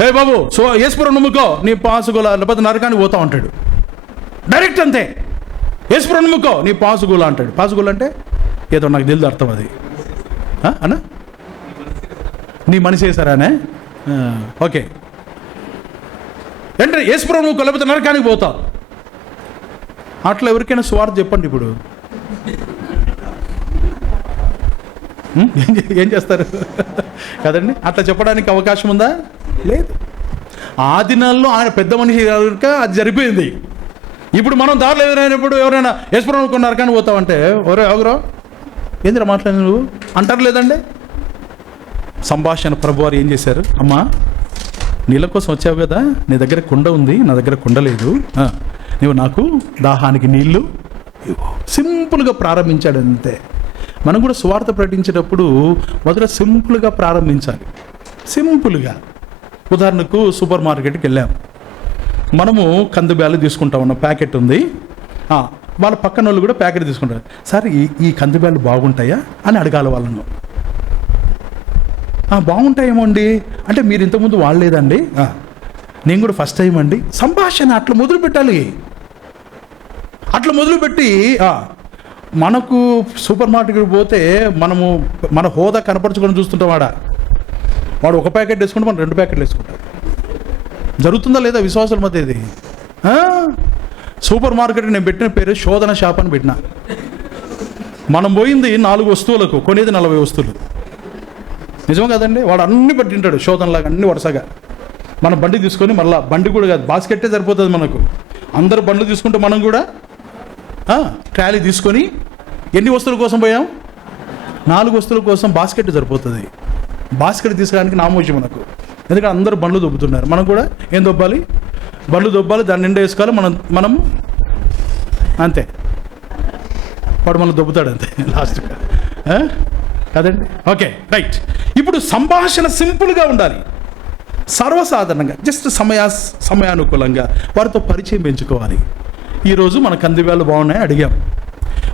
ఏ బాబు యేసుపురం నమ్ముకో నీ పాసుగోల లేకపోతే నరకానికి పోతా ఉంటాడు. డైరెక్ట్ అంతే. యేసుపురం నమ్ముకో నీ పాసుగోల అంటాడు. పాసుగోల అంటే ఏదో నాకు తెలియదు అర్థం అది అన్నా, నీ మనిషి వేసారానే. ఓకే, అంటే యేసుపురం నమ్ముకో లేకపోతే నరకానికి పోతావు. అట్లా ఎవరికైనా సువార్త చెప్పండి ఇప్పుడు, ఏం చేస్తారు కదండి? అట్లా చెప్పడానికి అవకాశం ఉందా? లేదు. ఆ దినాల్లో ఆయన పెద్ద మనిషి కనుక అది జరిపోయింది. ఇప్పుడు మనం దారిలో ఎదురైనప్పుడు ఎవరైనా యేసుపురం కొన్నారు కానీ పోతామంటే ఎవరో ఏందిరా మాట్లాడి నువ్వు అంటారు లేదండి. సంభాషణ ప్రభువారు ఏం చేశారు? అమ్మా నీళ్ళ కోసం వచ్చావు కదా, నీ దగ్గర కుండ ఉంది, నా దగ్గర కుండ లేదు, నువ్వు నాకు దాహానికి నీళ్ళు ఇవ్వు. సింపుల్గా ప్రారంభించాడు అంతే. మనం కూడా సువార్త ప్రకటించేటప్పుడు మొదట సింపుల్గా ప్రారంభించాలి. సింపుల్గా. ఉదాహరణకు సూపర్ మార్కెట్కి వెళ్ళాం, మనము కందిబ్యాలు తీసుకుంటా ఉన్నాం, ప్యాకెట్ ఉంది. వాళ్ళ పక్కన వాళ్ళు కూడా ప్యాకెట్ తీసుకుంటారు. సార్ ఈ కందిబ్యాలు బాగుంటాయా అని అడగాలి వాళ్ళను. బాగుంటాయేమో అండి అంటే, మీరు ఇంతకుముందు వాడలేదండి, నేను కూడా ఫస్ట్ టైం అండి. సంభాషణ అట్లా మొదలు పెట్టాలి. అట్లా మొదలుపెట్టి మనకు సూపర్ మార్కెట్కి పోతే మనము మన హోదా కనపరచుకొని చూస్తుంటాం. వాడు ఒక ప్యాకెట్ వేసుకుంటే మనం 2 ప్యాకెట్లు వేసుకుంటాం. జరుగుతుందా లేదా విశ్వాసాల మధ్య ఇది? సూపర్ మార్కెట్ నేను పెట్టిన పేరు శోధన షాప్ అని పెట్టిన. మనం పోయింది 4 వస్తువులకు, కొనేది 40 వస్తువులు. నిజం కదండి? వాడు అన్ని పెట్టింటాడు శోధనలాగా, అన్ని వరుసగా. మన బండి తీసుకొని మళ్ళీ బండి కూడా కాదు, బాస్కెట్టే సరిపోతుంది మనకు. అందరు బండ్లు తీసుకుంటే మనం కూడా ట్రాలీ తీసుకొని ఎన్ని వస్తువుల కోసం పోయాం? 4 వస్తువుల కోసం బాస్కెట్ సరిపోతుంది. బాస్కెట్ తీసుకోవడానికి నామోషి మనకు, ఎందుకంటే అందరూ బండ్లు దొబ్బుతున్నారు. మనం కూడా ఏం దొబ్బాలి? బండ్లు దొబ్బాలి, దాన్ని నిండా వేసుకోవాలి. మనము అంతే, వాడు మనం దొబ్బుతాడు అంతే లాస్ట్గా, కదండి? Okay, right. ఇప్పుడు సంభాషణ సింపుల్గా ఉండాలి, సర్వసాధారణంగా, జస్ట్ సమయానుకూలంగా వారితో పరిచయం పెంచుకోవాలి. ఈరోజు మన కందిబ్యాలు బాగున్నాయి అడిగాం,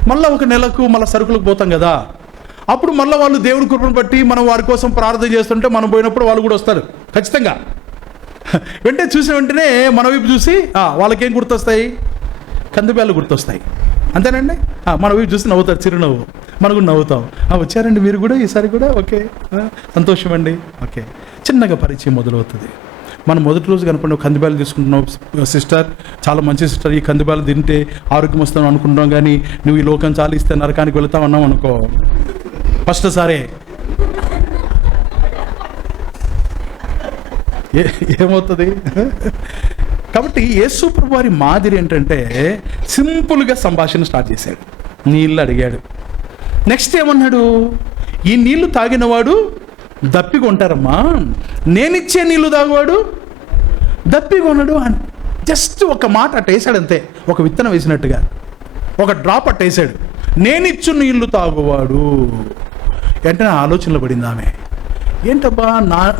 మళ్ళీ ఒక నెలకు మళ్ళీ సరుకులకు పోతాం కదా, అప్పుడు మళ్ళీ వాళ్ళు దేవుడి కృపను బట్టి మనం వారి కోసం ప్రార్థన చేస్తుంటే మనం పోయినప్పుడు వాళ్ళు కూడా వస్తారు ఖచ్చితంగా. వెంటనే చూసిన వెంటనే మన వైపు చూసి వాళ్ళకేం గుర్తొస్తాయి? కందిబ్యాలు గుర్తొస్తాయి. అంతేనండి? మన వైపు చూసి నవ్వుతారు, చిరునవ్వు. మనం కూడా నవ్వుతాం. వచ్చారండి మీరు కూడా ఈసారి కూడా, ఓకే సంతోషం అండి. ఓకే, చిన్నగా పరిచయం మొదలవుతుంది. మనం మొదటి రోజు కనుక కందిబ్యాలు తీసుకుంటున్నావు సిస్టర్, చాలా మంచి సిస్టర్, ఈ కందిబ్యాలు తింటే ఆరోగ్యం వస్తాను అనుకుంటున్నాం, కానీ నువ్వు ఈ లోకం చాలా ఇస్తే నరకానికి వెళతావు అన్నావు అనుకో, ఫస్ట్ సారే ఏమవుతుంది? కాబట్టి యేసు ప్రభు వారి మాదిరి ఏంటంటే సింపుల్గా సంభాషణ స్టార్ట్ చేశాడు. నీళ్ళు అడిగాడు. నెక్స్ట్ ఏమన్నాడు? ఈ నీళ్లు తాగినవాడు దప్పిగా ఉంటారమ్మా, నేనిచ్చే నీళ్లు తాగువాడు దప్పిగా ఉన్నాడు అని జస్ట్ ఒక మాట అట్టేసాడు అంతే. ఒక విత్తనం వేసినట్టుగా ఒక డ్రాప్ అట్టేసాడు. నేనిచ్చు నీళ్లు తాగువాడు. వెంటనే ఆలోచనలో పడింది ఆమె. ఏంటబ్బా,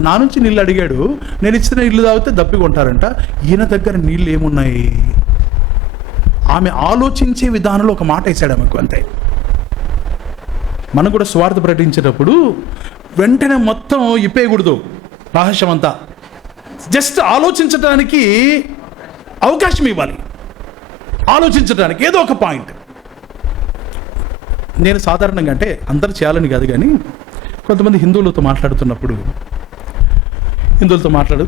నా నుంచి నీళ్ళు అడిగాడు, నేను ఇచ్చిన నీళ్ళు తాగితే దప్పిగా ఉంటారంట, ఈయన దగ్గర నీళ్ళు ఏమున్నాయి? ఆమె ఆలోచించే విధానంలో ఒక మాట వేసాడు ఆమెకు అంతే. మనం కూడా స్వార్థ ప్రకటించేటప్పుడు వెంటనే మొత్తం ఇప్పేయకూడదు రహస్యం అంతా. జస్ట్ ఆలోచించడానికి అవకాశం ఇవ్వాలి, ఆలోచించడానికి ఏదో ఒక పాయింట్. నేను సాధారణంగా, అంటే అందరు చేయాలని కాదు కానీ, కొంతమంది హిందువులతో మాట్లాడుతున్నప్పుడు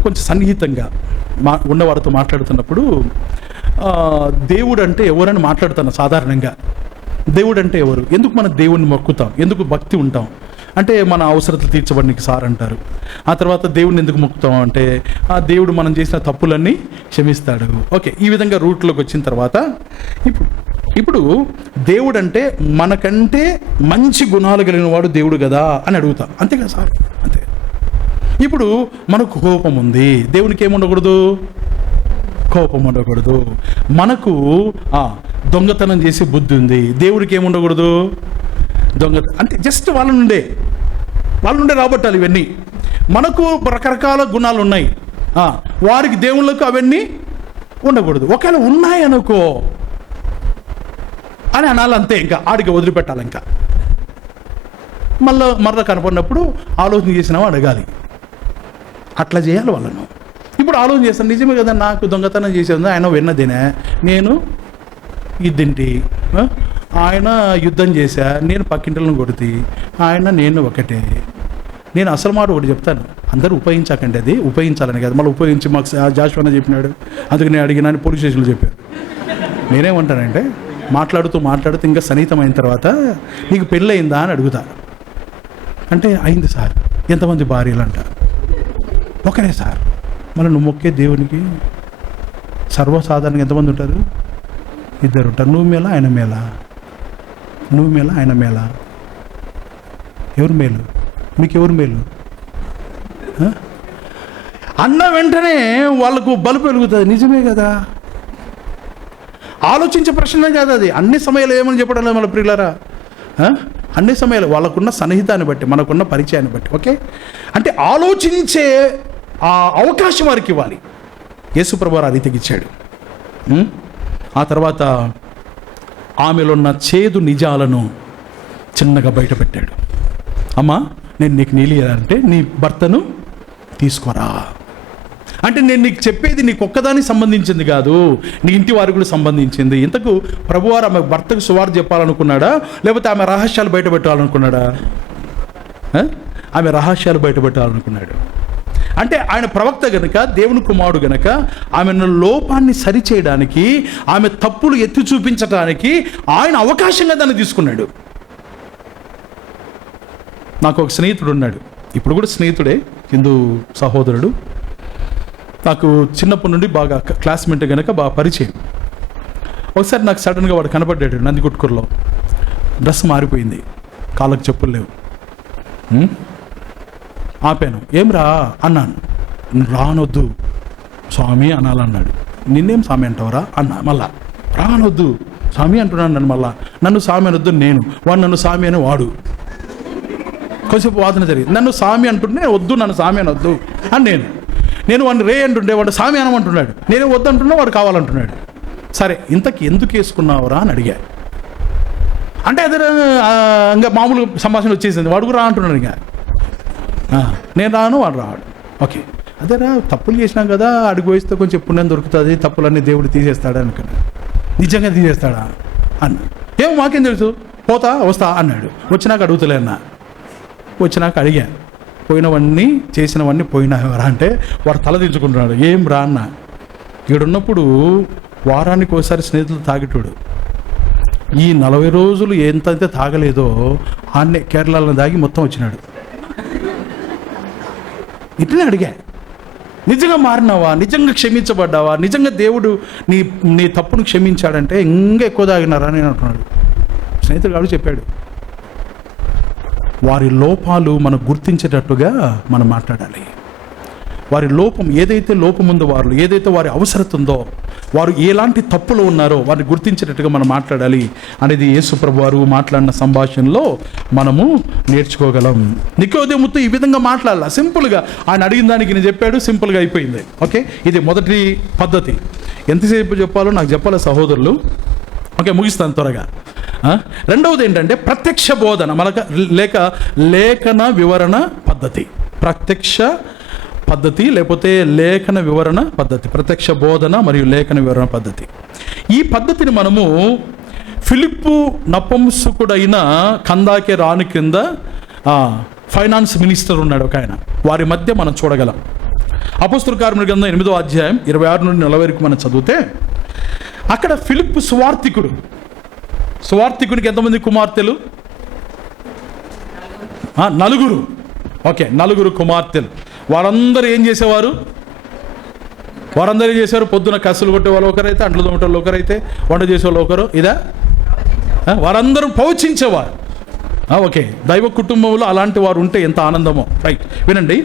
కొంచెం సన్నిహితంగా ఉన్నవారితో మాట్లాడుతున్నప్పుడు దేవుడు అంటే ఎవరని మాట్లాడుతాను. సాధారణంగా దేవుడు అంటే ఎవరు, ఎందుకు మనం దేవుడిని మొక్కుతాం, ఎందుకు భక్తి ఉంటాం అంటే మన అవసరతలు తీర్చబడినకి సార్ అంటారు. ఆ తర్వాత దేవుడిని ఎందుకు మొక్కుతాం అంటే ఆ దేవుడు మనం చేసిన తప్పులన్నీ క్షమిస్తాడు. ఓకే, ఈ విధంగా రూట్లోకి వచ్చిన తర్వాత ఇప్పుడు ఇప్పుడు దేవుడు అంటే మనకంటే మంచి గుణాలు కలిగిన వాడు దేవుడు కదా అని అడుగుతా, అంతే కదా సార్? అంతే. ఇప్పుడు మనకు కోపం ఉంది, దేవునికి ఏముండకూడదు? కోపం ఉండకూడదు. మనకు దొంగతనం చేసే బుద్ధి ఉంది, దేవుడికి ఏముండకూడదు? అంటే జస్ట్ వాళ్ళ నుండే రాబట్టాలి ఇవన్నీ. మనకు రకరకాల గుణాలు ఉన్నాయి, వారికి దేవుళ్ళకు అవన్నీ ఉండకూడదు. ఒకవేళ ఉన్నాయనుకో అని అనాలి, అంతే. ఇంకా ఆడికి వదిలిపెట్టాలి. ఇంకా మళ్ళీ కనపడినప్పుడు ఆలోచన చేసినావా అడగాలి, అట్లా చేయాలి వాళ్ళను. ఇప్పుడు ఆలోచన చేస్తాను, నిజమే కదా, నాకు దొంగతనం చేసేది ఆయన విన్నదేనే, నేను ఇద్దింటి, ఆయన యుద్ధం చేశా, నేను పక్కింటిలను కొడితే ఆయన నేను ఒకటే. నేను అసలు మాట ఒకటి చెప్తాను, అందరూ ఉపయోగించకండి, అది ఉపయోగించాలని కదా, మళ్ళీ ఉపయోగించి మాకు జాషువా చెప్పినాడు, అందుకు నేను అడిగినా అని పోలీస్ స్టేషన్లో చెప్పారు. నేనేమంటానంటే మాట్లాడుతూ ఇంకా సన్నిహితమైన తర్వాత నీకు పెళ్ళయిందా అని అడుగుతా. అంటే అయింది సార్. ఎంతమంది భార్యలు అంట? ఒకరే సార్. మళ్ళీ నువ్వు మొక్కే దేవునికి సర్వసాధారణంగా ఎంతమంది ఉంటారు? 2 ఉంటారు. నువ్వు మేలా ఆయన మేలా? నువ్వు మేలా ఆయన మేలా? ఎవరు మేలు? మీకు ఎవరు మేలు? అన్న వెంటనే వాళ్ళకు బలుపు వెలుగుతుంది. నిజమే కదా, ఆలోచించే ప్రశ్న కాదు అది. అన్ని సమయాలు ఏమని చెప్పడం లేదు మన ప్రియులారా, అన్ని సమయాలు వాళ్ళకున్న సన్నిహితాన్ని బట్టి, మనకున్న పరిచయాన్ని బట్టి. ఓకే, అంటే ఆలోచించే ఆ అవకాశం వారికి ఇవ్వాలి. యేసుప్రభువారు ఆ రీతికి ఇచ్చాడు. ఆ తర్వాత ఆమెలో ఉన్న చేదు నిజాలను చిన్నగా బయట పెట్టాడు. అమ్మా, నేను నీకు నీళ్ళు ఇవ్వాలంటే నీ భర్తను తీసుకోరా. అంటే నేను నీకు చెప్పేది నీకు ఒక్కదానికి సంబంధించింది కాదు, నీ ఇంటి వారికి కూడా సంబంధించింది. ఇంతకు ప్రభువారు ఆమె భర్తకు సువార్త చెప్పాలనుకున్నాడా, లేకపోతే ఆమె రహస్యాలు బయట పెట్టాలనుకున్నాడా? ఆమె రహస్యాలు బయట పెట్టాలనుకున్నాడు. అంటే ఆయన ప్రవక్త గనక, దేవుని కుమారుడు గనక, ఆమెను లోపాన్ని సరిచేయడానికి, ఆమె తప్పులు ఎత్తి చూపించడానికి ఆయన అవకాశంగా దాన్ని తీసుకున్నాడు. నాకు ఒక స్నేహితుడు ఉన్నాడు, ఇప్పుడు కూడా స్నేహితుడే, హిందూ సహోదరుడు. నాకు చిన్నప్పటి నుండి బాగా క్లాస్మేట్ కనుక బాగా పరిచయం. ఒకసారి నాకు సడన్గా వాడు కనపడ్డాడు నందికొట్కూరులో. డ్రెస్ మారిపోయింది, కాళ్ళకు చెప్పులు లేవు. ఆపాను. ఏం రా అన్నాను. రానొద్దు స్వామి అనాలన్నాడు. నిన్నేం స్వామి అంటావురా అన్నా. మళ్ళా రానొద్దు స్వామి అంటున్నాను. నన్ను మళ్ళా నన్ను స్వామి అనొద్దు నేను, వాడు నన్ను స్వామి అని వాడు. కొంచెంసేపు వాదన జరిగింది. నన్ను స్వామి అంటుంటే వద్దు, నన్ను స్వామి అనొద్దు అని నేను వాడిని రే అంటుండే, వాడు స్వామి అనమంటున్నాడు. నేనే వద్దు అంటున్నా, వాడు కావాలంటున్నాడు. సరే ఇంతకు ఎందుకు వేసుకున్నావురా అని అడిగా. అంటే అదే ఇంకా మామూలు సంభాషణ వచ్చేసింది. వాడు కూడా రా అంటున్నాడు. ఇంకా నేను రాను, వాడు రాడు. ఓకే, అదేరా తప్పులు చేసినాం కదా, అడుగు వేస్తే కొంచెం పుణ్యం దొరుకుతుంది, తప్పులన్నీ దేవుడు తీసేస్తాడా అనుకున్నాడు. నిజంగా తీసేస్తాడా అన్న. ఏమో మాకేం తెలుసు, పోతా వస్తా అన్నాడు. వచ్చినాక అడుగుతలే అన్న. వచ్చినాక అడిగా, పోయినవన్నీ చేసినవన్నీ పోయినావరా అంటే వాడు తల దించుకుంటున్నాడు. ఏం రా అన్న. ఇక్కడున్నప్పుడు వారానికి ఒకసారి స్నేహితులు తాగేటోడు. ఈ 40 రోజులు ఎంతైతే తాగలేదో ఆన్నే కేరళలో తాగి మొత్తం వచ్చినాడు. ఇట్లనే అడిగా, నిజంగా మారినావా, నిజంగా క్షమించబడ్డావా, నిజంగా దేవుడు నీ తప్పును క్షమించాడంటే ఇంకా ఎక్కువ తాగినారా అని అంటున్నాడు. స్నేహితుడు గారు చెప్పాడు, వారి లోపాలు మనం గుర్తించేటట్టుగా మనం మాట్లాడాలి. వారి లోపం ఏదైతే లోపం ఉందో, ఏదైతే వారి అవసరత ఉందో, వారు ఎలాంటి తప్పులు ఉన్నారో వారిని గుర్తించేటట్టుగా మనం మాట్లాడాలి అనేది యేసు ప్రభువారు మాట్లాడిన సంభాషణలో మనము నేర్చుకోగలం. నికోదేముతో ఈ విధంగా మాట్లాడాల, సింపుల్గా ఆయన అడిగిన దానికి నేను చెప్పాడు, సింపుల్గా అయిపోయింది. ఓకే, ఇది మొదటి పద్ధతి. ఎంతసేపు చెప్పాలో నాకు చెప్పాలి సహోదరులు. ఓకే, ముగిస్తాను త్వరగా. రెండవది ఏంటంటే ప్రత్యక్ష బోధన లేక లేఖన వివరణ పద్ధతి. ప్రత్యక్ష పద్ధతి లేకపోతే లేఖన వివరణ పద్ధతి, ప్రత్యక్ష బోధన మరియు లేఖన వివరణ పద్ధతి. ఈ పద్ధతిని మనము ఫిలిప్పు నపుంసకుడైన కందాకే రాణి కింద ఫైనాన్స్ మినిస్టర్ ఉన్నాడు ఒక ఆయన, వారి మధ్య మనం చూడగలం. అపోస్తలుల కార్యముల గ్రంథం 8వ అధ్యాయం 26 నుండి 40 వరకు మనం చదివితే అక్కడ ఫిలిప్పు సువార్తికునికి ఎంతమంది కుమార్తెలు? 4. ఓకే, 4 కుమార్తెలు. వారందరూ ఏం చేసేవారు? పొద్దున కసులు కొట్టే వాళ్ళు ఒకరైతే, అంట్లు తోమేటోళ్ళు ఒకరైతే, వంట చేసే వాళ్ళు ఒకరు. ఇదా వారందరూ ప్రవచించేవారు. ఓకే, దైవ కుటుంబంలో అలాంటి వారు ఉంటే ఎంత ఆనందమో. రైట్, వినండి.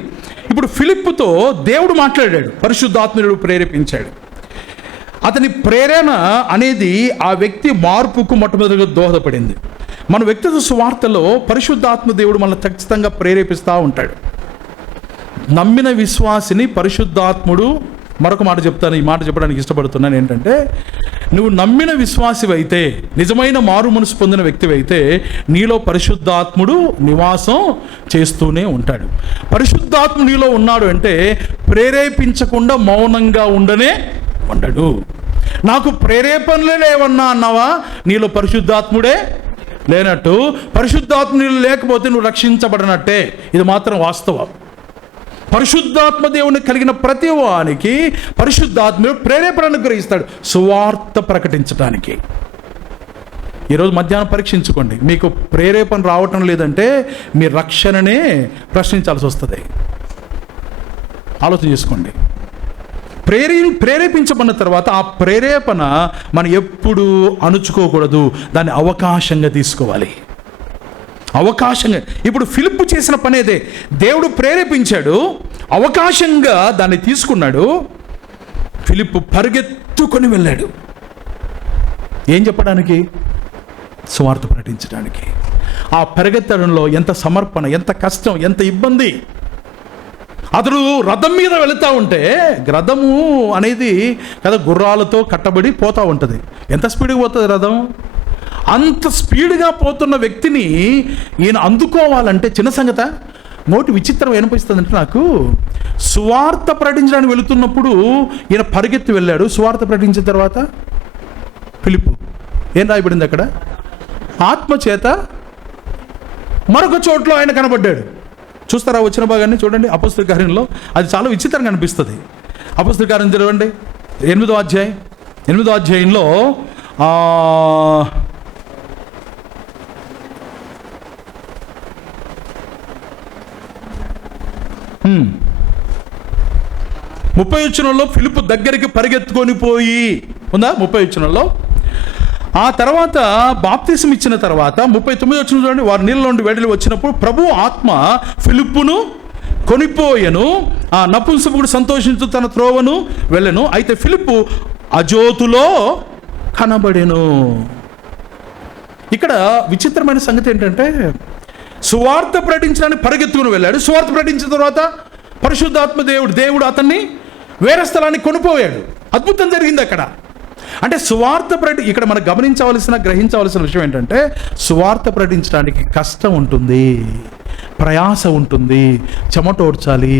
ఇప్పుడు ఫిలిప్పుతో దేవుడు మాట్లాడాడు, పరిశుద్ధాత్ముడు ప్రేరేపించాడు. అతని ప్రేరణ అనేది ఆ వ్యక్తి మార్పుకు మొట్టమొదటిగా దోహదపడింది. మన వ్యక్తిగత సువార్తలో పరిశుద్ధాత్మ దేవుడు మనల్ని ఖచ్చితంగా ప్రేరేపిస్తూ ఉంటాడు. నమ్మిన విశ్వాసిని పరిశుద్ధాత్ముడు, మరొక మాట చెప్తాను, ఈ మాట చెప్పడానికి ఇష్టపడుతున్నాను ఏంటంటే, నువ్వు నమ్మిన విశ్వాసివైతే, నిజమైన మారు మనసు పొందిన వ్యక్తివైతే నీలో పరిశుద్ధాత్ముడు నివాసం చేస్తూనే ఉంటాడు. పరిశుద్ధాత్ముడు నీలో ఉన్నాడు అంటే ప్రేరేపించకుండా మౌనంగా ఉండనే ఉండడు. నాకు ప్రేరేపణలే లేవన్నా అన్నావా, నీలో పరిశుద్ధాత్ముడే లేనట్టు. పరిశుద్ధాత్ముడు లేకపోతే నువ్వు రక్షించబడినట్టే. ఇది మాత్రం వాస్తవం. పరిశుద్ధాత్మ దేవుని కలిగిన ప్రతి వానికి పరిశుద్ధాత్ముడు ప్రేరేపణ అనుగ్రహిస్తాడు సువార్త ప్రకటించడానికి. ఈరోజు మధ్యాహ్నం పరీక్షించుకోండి, మీకు ప్రేరేపణ రావటం లేదంటే మీ రక్షణనే ప్రశ్నించాల్సి వస్తుంది. ఆలోచన చేసుకోండి. ప్రేరేపించబడిన తర్వాత ఆ ప్రేరేపణ మనం ఎప్పుడు అణుచుకోకూడదు, దాన్ని అవకాశంగా తీసుకోవాలి. అవకాశంగా. ఇప్పుడు ఫిలిప్పు చేసిన పని అదే. దేవుడు ప్రేరేపించాడు, అవకాశంగా దాన్ని తీసుకున్నాడు. ఫిలిప్పు పరిగెత్తుకొని వెళ్ళాడు. ఏం చెప్పడానికి? సువార్త ప్రకటించడానికి. ఆ పరిగెత్తడంలో ఎంత సమర్పణ, ఎంత కష్టం, ఎంత ఇబ్బంది. అతడు రథం మీద వెళుతూ ఉంటే, రథము అనేది కదా గుర్రాలతో కట్టబడి పోతూ ఉంటుంది. ఎంత స్పీడ్గా పోతుంది రథం? అంత స్పీడ్గా పోతున్న వ్యక్తిని ఈయన అందుకోవాలంటే చిన్న సంగత. నోటి విచిత్రం అనిపిస్తుందంటే నాకు, సువార్త ప్రకటించడానికి వెళుతున్నప్పుడు ఈయన పరిగెత్తి వెళ్ళాడు. సువార్త ప్రకటించిన తర్వాత ఫిలిప్పు ఏం రాయబడింది అక్కడ? ఆత్మచేత మరొక చోట్లో ఆయన కనబడ్డాడు. చూస్తారా వచ్చిన భాగాన్ని? చూడండి అపొస్తలుల కార్యంలో. అది చాలా విచిత్రంగా అనిపిస్తుంది. అపొస్తలుల కార్యం చదవండి, 8వ అధ్యాయం. 8వ అధ్యాయంలో 30వ వచనంలో ఫిలిప్పు దగ్గరికి పరిగెత్తుకొని పోయి ఉందా? 30వ వచనంలో. ఆ తర్వాత బాప్తిసం ఇచ్చిన తర్వాత 39వ వచనం చూడండి, వారు నీళ్ళ నుండి వెడలి వచ్చినప్పుడు ప్రభు ఆత్మ ఫిలిప్పును కొనిపోయెను, ఆ నపుంసకుడు సంతోషించు తన త్రోవను వెళ్ళెను. అయితే ఫిలిప్పు అజోతులో కనబడెను. ఇక్కడ విచిత్రమైన సంగతి ఏంటంటే, సువార్త ప్రకటించడానికి పరిగెత్తుకుని వెళ్ళాడు. సువార్త ప్రకటించిన తర్వాత పరిశుద్ధాత్మ దేవుడు అతన్ని వేరే స్థలానికి కొనిపోయాడు. అద్భుతం జరిగింది అక్కడ. అంటే సువార్త ఇక్కడ మనం గ్రహించవలసిన విషయం ఏంటంటే, సువార్త ప్రకటించడానికి కష్టం ఉంటుంది, ప్రయాస ఉంటుంది, చెమటోడ్చాలి,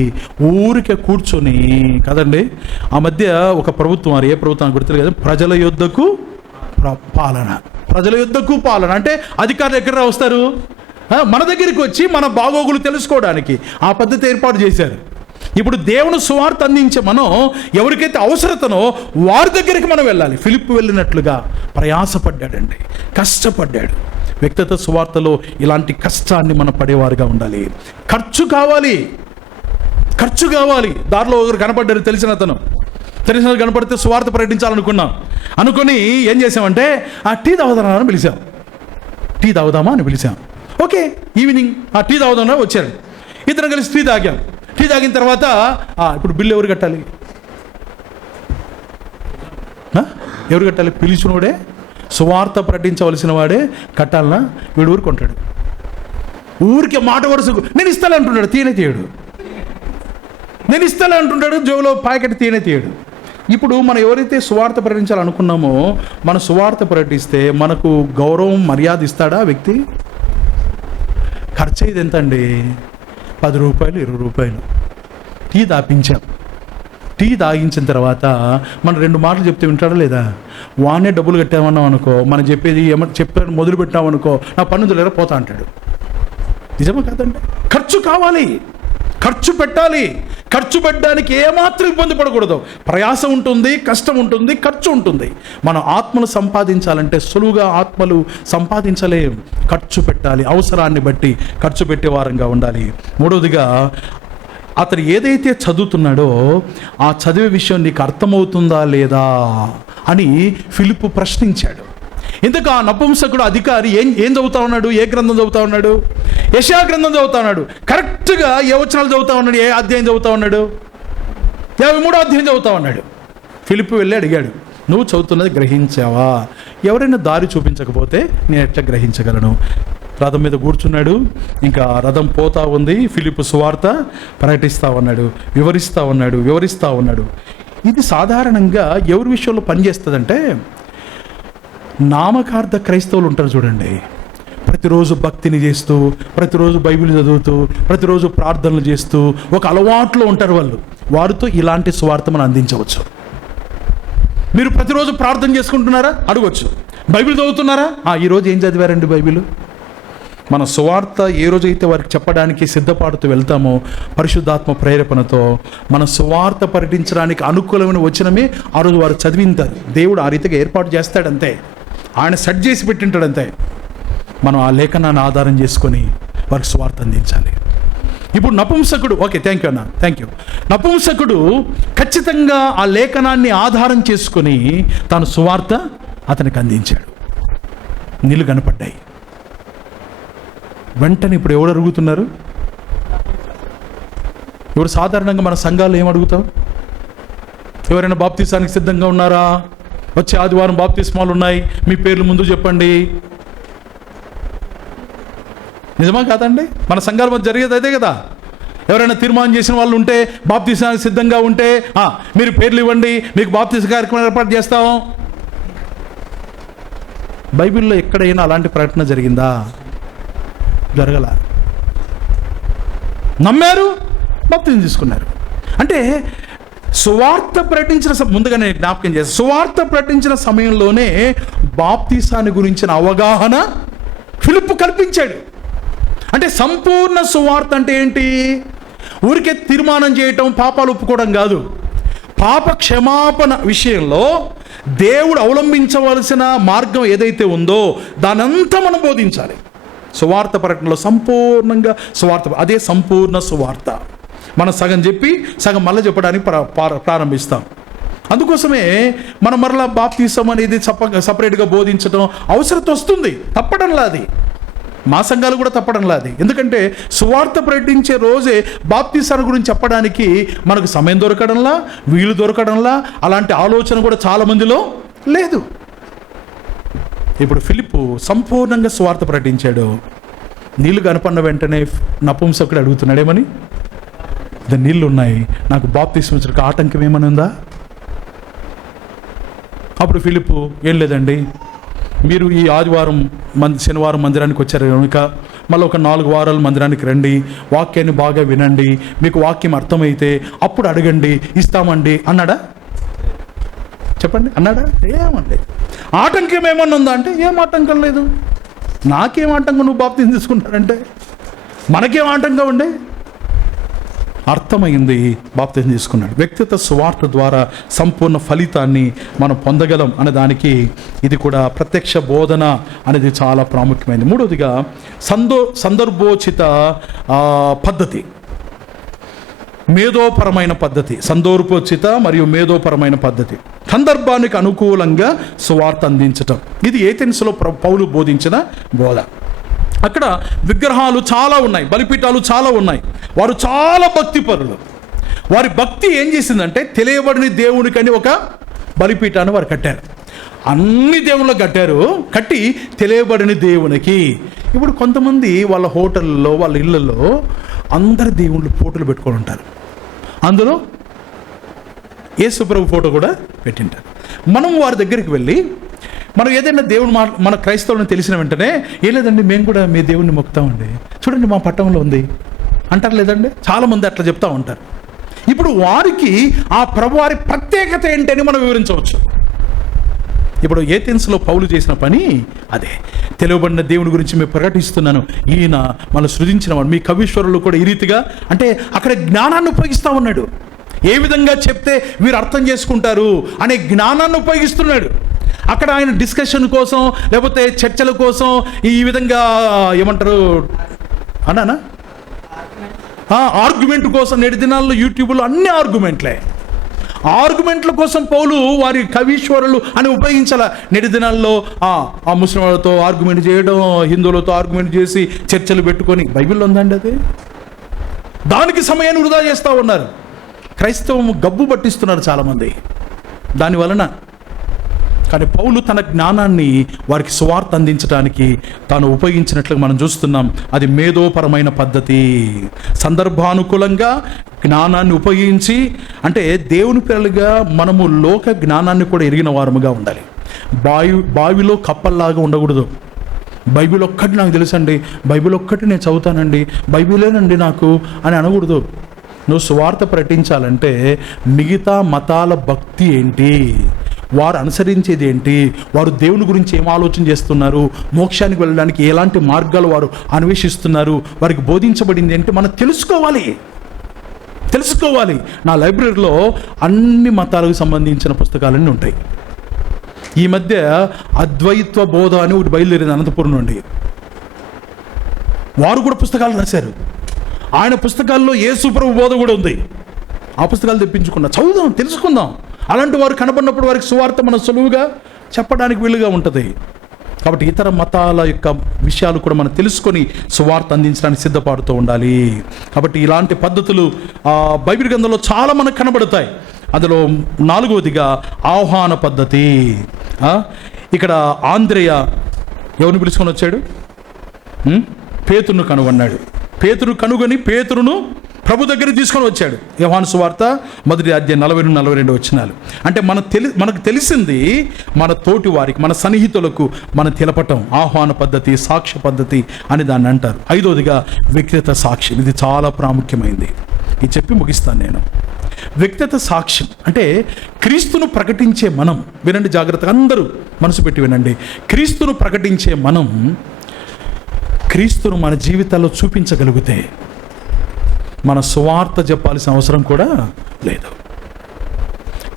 ఊరికే కూర్చొని కదండి. ఆ మధ్య ఒక ప్రభుత్వం, ఏ ప్రభుత్వం గుర్తులేదు కదా, ప్రజల యొద్దకు పాలన అంటే అధికారులు ఎక్కడ వస్తారు? మన దగ్గరికి వచ్చి మన బాగోగులు తెలుసుకోవడానికి ఆ పద్ధతి ఏర్పాటు చేశారు. ఇప్పుడు దేవుని సువార్త అందించే మనం ఎవరికైతే అవసరతనో వారి దగ్గరికి మనం వెళ్ళాలి. ఫిలిప్పు వెళ్ళినట్లుగా ప్రయాసపడ్డాడండి, కష్టపడ్డాడు. వ్యక్తిగత సువార్తలో ఇలాంటి కష్టాన్ని మనం పడేవారుగా ఉండాలి. ఖర్చు కావాలి. దారిలో ఒకరు కనపడ్డారు, తెలిసిన కనపడితే సువార్త అనుకుని ఏం చేసామంటే టీ తాగుదామా అని పిలిచాం. ఓకే, ఈవినింగ్ టీ తాగుదామని వచ్చారు. ఇద్దరు కలిసి టీ తాగిన తర్వాత ఇప్పుడు బిల్లు ఎవరు కట్టాలి? పిలిచినోడే, సువార్త ప్రకటించవలసిన వాడే కట్టాలనా? వీడు ఊరుకుంటాడు. ఊరికే మాట వరుసకు నేను ఇస్తాను అంటున్నాడు, తీయనే తీయడు. నేను ఇస్తాను అంటుంటాడు, జోబులో ప్యాకెట్ తీయనే తీయడు. ఇప్పుడు మనం ఎవరైతే సువార్త ప్రకటించాలనుకున్నామో, మన సువార్త ప్రకటిస్తే మనకు గౌరవం, మర్యాద ఇస్తాడా వ్యక్తి? ఖర్చు అయ్యేది ఎంత అండి? 10 రూపాయలు, 20 రూపాయలు. టీ తాగించిన తర్వాత మనం 2 మాటలు చెప్తే వింటాడా లేదా? వానే డబ్బులు కట్టామన్నాం అనుకో, మనం చెప్పేది చెప్పాను మొదలు పెట్టామనుకో, నా పన్ను దగ్గర పోతా అంటాడు. నిజమా కాదండి? ఖర్చు కావాలి, ఖర్చు పెట్టాలి. ఖర్చు పెట్టడానికి ఏమాత్రం ఇబ్బంది పడకూడదు. ప్రయాస ఉంటుంది, కష్టం ఉంటుంది, ఖర్చు ఉంటుంది. మనం ఆత్మలు సంపాదించాలంటే సులువుగా ఆత్మలు సంపాదించలేం. ఖర్చు పెట్టాలి, అవసరాన్ని బట్టి ఖర్చు పెట్టే వారంగా ఉండాలి. మూడవదిగా, అతను ఏదైతే చదువుతున్నాడో ఆ చదివే విషయం నీకు అర్థమవుతుందా లేదా అని ఫిలిప్పు ప్రశ్నించాడు. ఇంతకు ఆ నపుంసకుడు అధికారి ఏం చదువుతా ఉన్నాడు? ఏ గ్రంథం చదువుతా ఉన్నాడు? యెషయా గ్రంథం చదువుతా ఉన్నాడు. కరెక్ట్గా ఏ వచనాలు చదువుతా ఉన్నాడు? ఏ అధ్యాయం చదువుతా ఉన్నాడు? 53వ అధ్యాయం చదువుతా ఉన్నాడు. ఫిలిప్పు వెళ్ళి అడిగాడు, నువ్వు చదువుతున్నది గ్రహించావా? ఎవరైనా దారి చూపించకపోతే నేను ఎట్లా గ్రహించగలను? రథం మీద కూర్చున్నాడు, ఇంకా రథం పోతా ఉంది. ఫిలిప్పు సువార్త ప్రకటిస్తూ ఉన్నాడు, వివరిస్తూ ఉన్నాడు. ఇది సాధారణంగా ఎవరి విషయంలో పనిచేస్తుందంటే, నామకార్థ క్రైస్తవులు ఉంటారు చూడండి, ప్రతిరోజు భక్తిని చేస్తూ, ప్రతిరోజు బైబిల్ చదువుతూ, ప్రతిరోజు ప్రార్థనలు చేస్తూ ఒక అలవాట్లో ఉంటారు వారితో ఇలాంటి సువార్త మనం అందించవచ్చు. మీరు ప్రతిరోజు ప్రార్థన చేసుకుంటున్నారా? అడగొచ్చు. బైబిల్ చదువుతున్నారా? ఈరోజు ఏం చదివారండి బైబిల్? మన సువార్త ఏ రోజైతే వారికి చెప్పడానికి సిద్ధపాటుతూ వెళ్తామో, పరిశుద్ధాత్మ ప్రేరేపణతో మన సువార్త ప్రకటించడానికి అనుకూలమైన వచనమే ఆ రోజు వారు చదివింటారు. దేవుడు ఆ రీతిగా ఏర్పాటు చేస్తాడంతే, ఆయన సెట్ చేసి పెట్టింటాడంతే. మనం ఆ లేఖనాన్ని ఆధారం చేసుకొని వారికి సువార్త అందించాలి. ఇప్పుడు నపుంసకుడు, ఓకే, థ్యాంక్ యూ అన్న, థ్యాంక్ యూ. నపుంసకుడు ఖచ్చితంగా ఆ లేఖనాన్ని ఆధారం చేసుకొని తాను సువార్త అతనికి అందించాడు. నీళ్ళు కనపడ్డాయి. వెంటనే ఇప్పుడు ఎవరు అడుగుతున్నారు? ఇప్పుడు సాధారణంగా మన సంఘాలు ఏం అడుగుతాం? ఎవరైనా బాప్తిసానికి సిద్ధంగా ఉన్నారా? వచ్చే ఆదివారం బాప్తిస్మాలు ఉన్నాయి, మీ పేర్లు ముందు చెప్పండి. నిజమా కాదండి? మన సంఘాల మధ్య జరిగేది అదే కదా. ఎవరైనా తీర్మానం చేసిన వాళ్ళు ఉంటే, బాప్తిసానికి సిద్ధంగా ఉంటే మీరు పేర్లు ఇవ్వండి, మీకు బాప్తిస కార్యక్రమం ఏర్పాటు చేస్తాం. బైబిల్లో ఎక్కడైనా అలాంటి ప్రకటన జరిగిందా? జరగల. నమ్మారు, బాప్తిసం తీసుకున్నారు. అంటే సువార్త ప్రకటించిన ముందుగా నేను జ్ఞాపకం చేస్తాను, సువార్త ప్రకటించిన సమయంలోనే బాప్తిసాన్ని గురించిన అవగాహన ఫిలిప్పు కల్పించాడు. అంటే సంపూర్ణ సువార్త అంటే ఏంటి? ఊరికే తీర్మానం చేయటం, పాపాలు ఒప్పుకోవడం కాదు. పాప క్షమాపణ విషయంలో దేవుడు అవలంబించవలసిన మార్గం ఏదైతే ఉందో దానంతా మనం బోధించాలి. సువార్త ప్రకటనలో సంపూర్ణంగా సువార్త, అదే సంపూర్ణ సువార్త. మనం సగం చెప్పి సగం మళ్ళీ చెప్పడానికి ప్రారంభిస్తాం. అందుకోసమే మనం మరలా బాప్తిసం అనేది సపరేట్గా బోధించడం అవసరం వస్తుంది. తప్పడంలా అది, మా సంఘాలు కూడా తప్పడంలా అది. ఎందుకంటే సువార్త ప్రకటించే రోజే బాప్తిసాన్ని గురించి చెప్పడానికి మనకు సమయం దొరకడంలా, వీలు దొరకడంలా, అలాంటి ఆలోచన కూడా చాలా మందిలో లేదు. ఇప్పుడు ఫిలిప్పు సంపూర్ణంగా సువార్త ప్రకటించాడు. నీళ్లు కనపడిన వెంటనే నపుంసకుడు అడుగుతున్నాడేమని, నీళ్ళు ఉన్నాయి, నాకు బాప్తిసం ఇచ్చడానికి ఆటంకం ఏమని ఉందా? అప్పుడు ఫిలిప్పు, ఏం లేదండి, మీరు ఈ ఆదివారం శనివారం మందిరానికి వచ్చారు కనుక మళ్ళీ ఒక 4 వారాలు మందిరానికి రండి, వాక్యాన్ని బాగా వినండి, మీకు వాక్యం అర్థమైతే అప్పుడు అడగండి, ఇస్తామండి అన్నాడా? చెప్పండి, అన్నాడా? ఏమండి ఆటంకం ఏమన్నా ఉందా అంటే, ఏం ఆటంకం లేదు. నాకేం ఆటంకం నువ్వు బాప్తిసం తీసుకుంటానంటే? మనకేం ఆటంకం ఉండే? అర్థమైంది, బాప్తిసం తీసుకున్నాడు. వ్యక్తిగత సువార్త ద్వారా సంపూర్ణ ఫలితాన్ని మనం పొందగలం అనే దానికి ఇది కూడా ప్రత్యక్ష బోధన అనేది చాలా ప్రాముఖ్యమైనది. మూడవదిగా సందర్భోచిత పద్ధతి, మేధోపరమైన పద్ధతి. సందర్భోచిత మరియు మేధోపరమైన పద్ధతి, సందర్భానికి అనుకూలంగా సువార్త అందించటం. ఇది ఏథెన్స్లో పౌలు బోధించిన బోధ. అక్కడ విగ్రహాలు చాలా ఉన్నాయి, బలిపీఠాలు చాలా ఉన్నాయి. వారు చాలా భక్తిపరులు. వారి భక్తి ఏం చేసిందంటే, తెలియబడిన దేవునికని ఒక బలిపీఠాన్ని వారు కట్టారు. అన్ని దేవుళ్ళకు కట్టి తెలియబడిన దేవునికి. ఇప్పుడు కొంతమంది వాళ్ళ హోటల్లో, వాళ్ళ ఇళ్ళల్లో అందరి దేవుళ్ళు ఫోటోలు పెట్టుకొని ఉంటారు. అందులో యేసుప్రభు ఫోటో కూడా పెట్టింటారు. మనం వారి దగ్గరికి వెళ్ళి మనం ఏదైనా దేవుడు మన క్రైస్తవులను తెలిసిన వెంటనే, ఏం లేదండి మేము కూడా మీ దేవుడిని మొక్కుతామండి, చూడండి మా పట్టణంలో ఉంది అంటారు. లేదండి, చాలామంది అట్లా చెప్తా ఉంటారు. ఇప్పుడు వారికి ఆ ప్రభువారి ప్రత్యేకత ఏంటని మనం వివరించవచ్చు. ఇప్పుడు ఏథెన్స్లో పౌలు చేసిన పని అదే. తెలియబడిన దేవుని గురించి మేము ప్రకటిస్తున్నాను, ఈయన మనం సృజించిన వాడు. మీ కవీశ్వరులు కూడా ఈ రీతిగా, అంటే అక్కడ జ్ఞానాన్ని ఉపయోగిస్తూ ఉన్నాడు. ఏ విధంగా చెప్తే వీరు అర్థం చేసుకుంటారు అనే జ్ఞానాన్ని ఉపయోగిస్తున్నాడు. అక్కడ ఆయన డిస్కషన్ కోసం, లేకపోతే చర్చల కోసం ఈ విధంగా ఏమంటారు అన్నానా, ఆర్గ్యుమెంట్ కోసం. నేటి దినాల్లో యూట్యూబ్లో అన్ని ఆర్గ్యుమెంట్లే. ఆర్గ్యుమెంట్ల కోసం పౌలు వారి కవీశ్వరులు అని ఉపయోగించాల. నేటి దినాల్లో ఆ ముస్లిం వాళ్ళతో ఆర్గ్యుమెంట్ చేయడం, హిందువులతో ఆర్గ్యుమెంట్ చేసి చర్చలు పెట్టుకొని బైబిల్లో ఉందండి అది. దానికి సమయాన్ని వృధా చేస్తూ ఉన్నారు. క్రైస్తవం గబ్బు పట్టిస్తున్నారు చాలామంది దానివలన. కానీ పౌలు తన జ్ఞానాన్ని వారికి సువార్త అందించడానికి తాను ఉపయోగించినట్లుగా మనం చూస్తున్నాం. అది మేధోపరమైన పద్ధతి. సందర్భానుకూలంగా జ్ఞానాన్ని ఉపయోగించి, అంటే దేవుని పిల్లలుగా మనము లోక జ్ఞానాన్ని కూడా ఎరిగిన వారముగా ఉండాలి. బావిలో కప్పల్లాగా ఉండకూడదు. బైబిల్ ఒక్కటి నాకు తెలుసండి, బైబిల్ ఒక్కటి నేను చదువుతానండి, బైబిలేనండి నాకు అని అనకూడదు. నువ్వు సువార్త ప్రకటించాలంటే మిగతా మతాల భక్తి ఏంటి, వారు అనుసరించేది ఏంటి, వారు దేవుని గురించి ఏం ఆలోచన చేస్తున్నారు, మోక్షానికి వెళ్ళడానికి ఎలాంటి మార్గాలు వారు అన్వేషిస్తున్నారు, వారికి బోధించబడింది ఏంటి మనం తెలుసుకోవాలి. నా లైబ్రరీలో అన్ని మతాలకు సంబంధించిన పుస్తకాలన్నీ ఉంటాయి. ఈ మధ్య అద్వైత్వ బోధ అని ఒకటి బయలుదేరింది అనంతపురం నుండి. వారు కూడా పుస్తకాలు రాశారు. ఆయన పుస్తకాల్లో యేసు ప్రభు బోధ కూడా ఉంది. ఆ పుస్తకాలు తెప్పించుకున్నా, చదువుదాం, తెలుసుకుందాం. అలాంటి వారు కనబడినప్పుడు వారికి సువార్త మనం సులువుగా చెప్పడానికి వీలుగా ఉంటుంది. కాబట్టి ఇతర మతాల యొక్క విషయాలు కూడా మనం తెలుసుకొని సువార్త అందించడానికి సిద్ధపడుతూ ఉండాలి. కాబట్టి ఇలాంటి పద్ధతులు బైబిల్ గ్రంథంలో చాలా మనకు కనబడతాయి. అందులో 4వదిగా ఆహ్వాన పద్ధతి. ఇక్కడ ఆంద్రేయ ఎవరిని పిలుచుకొని వచ్చాడు? పేతురును కనుగొన్నాడు. పేతురు కనుగొని పేతురును ప్రభు దగ్గర తీసుకొని వచ్చాడు. యోహాను సువార్త 1వ అధ్యాయం 40-42 వచనాలు. అంటే మనకు తెలిసింది మన తోటి వారికి, మన సన్నిహితులకు మనం తెలపటం ఆహ్వాన పద్ధతి, సాక్ష్య పద్ధతి అని దాన్ని అంటారు. 5వదిగా వ్యక్తిగత సాక్ష్యం. ఇది చాలా ప్రాముఖ్యమైనది. ఇది చెప్పి ముగిస్తాను నేను. వ్యక్తిగత సాక్ష్యం అంటే క్రీస్తును ప్రకటించే మనం, వినండి జాగ్రత్తగా, అందరూ మనసు పెట్టి వినండి. క్రీస్తును ప్రకటించే మనం క్రీస్తును మన జీవితాల్లో చూపించగలిగితే మన సువార్త చెప్పాల్సిన అవసరం కూడా లేదు.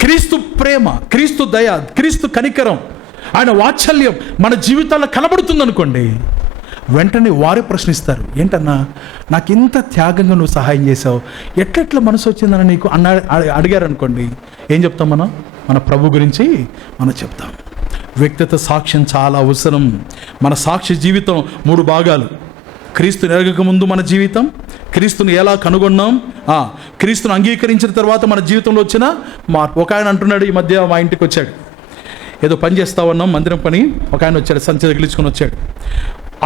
క్రీస్తు ప్రేమ, క్రీస్తు దయ, క్రీస్తు కనికరం, ఆయన వాత్సల్యం మన జీవితాల్లో కనబడుతుంది అనుకోండి, వెంటనే వారే ప్రశ్నిస్తారు, ఏంటన్నా నాకు ఇంత త్యాగంగా నువ్వు సహాయం చేసావు, ఎట్లెట్లా మనసు వచ్చిందని నీకు అడిగారు అనుకోండి, ఏం చెప్తాం మనం? మన ప్రభు గురించి మనం చెప్తాం. వ్యక్తిగత సాక్ష్యం చాలా అవసరం. మన సాక్ష్య జీవితం 3 భాగాలు. క్రీస్తుని ఎరగక ముందు మన జీవితం, క్రీస్తుని ఎలా కనుగొన్నాం, క్రీస్తుని అంగీకరించిన తర్వాత మన జీవితంలో వచ్చిన మార్పు. ఒక ఆయన అంటున్నాడు, ఈ మధ్య మా ఇంటికి వచ్చాడు, ఏదో పని చేస్తా ఉన్నాం, మందిరం పని. ఒక ఆయన వచ్చాడు, సంచి తగిలించుకొని వచ్చాడు.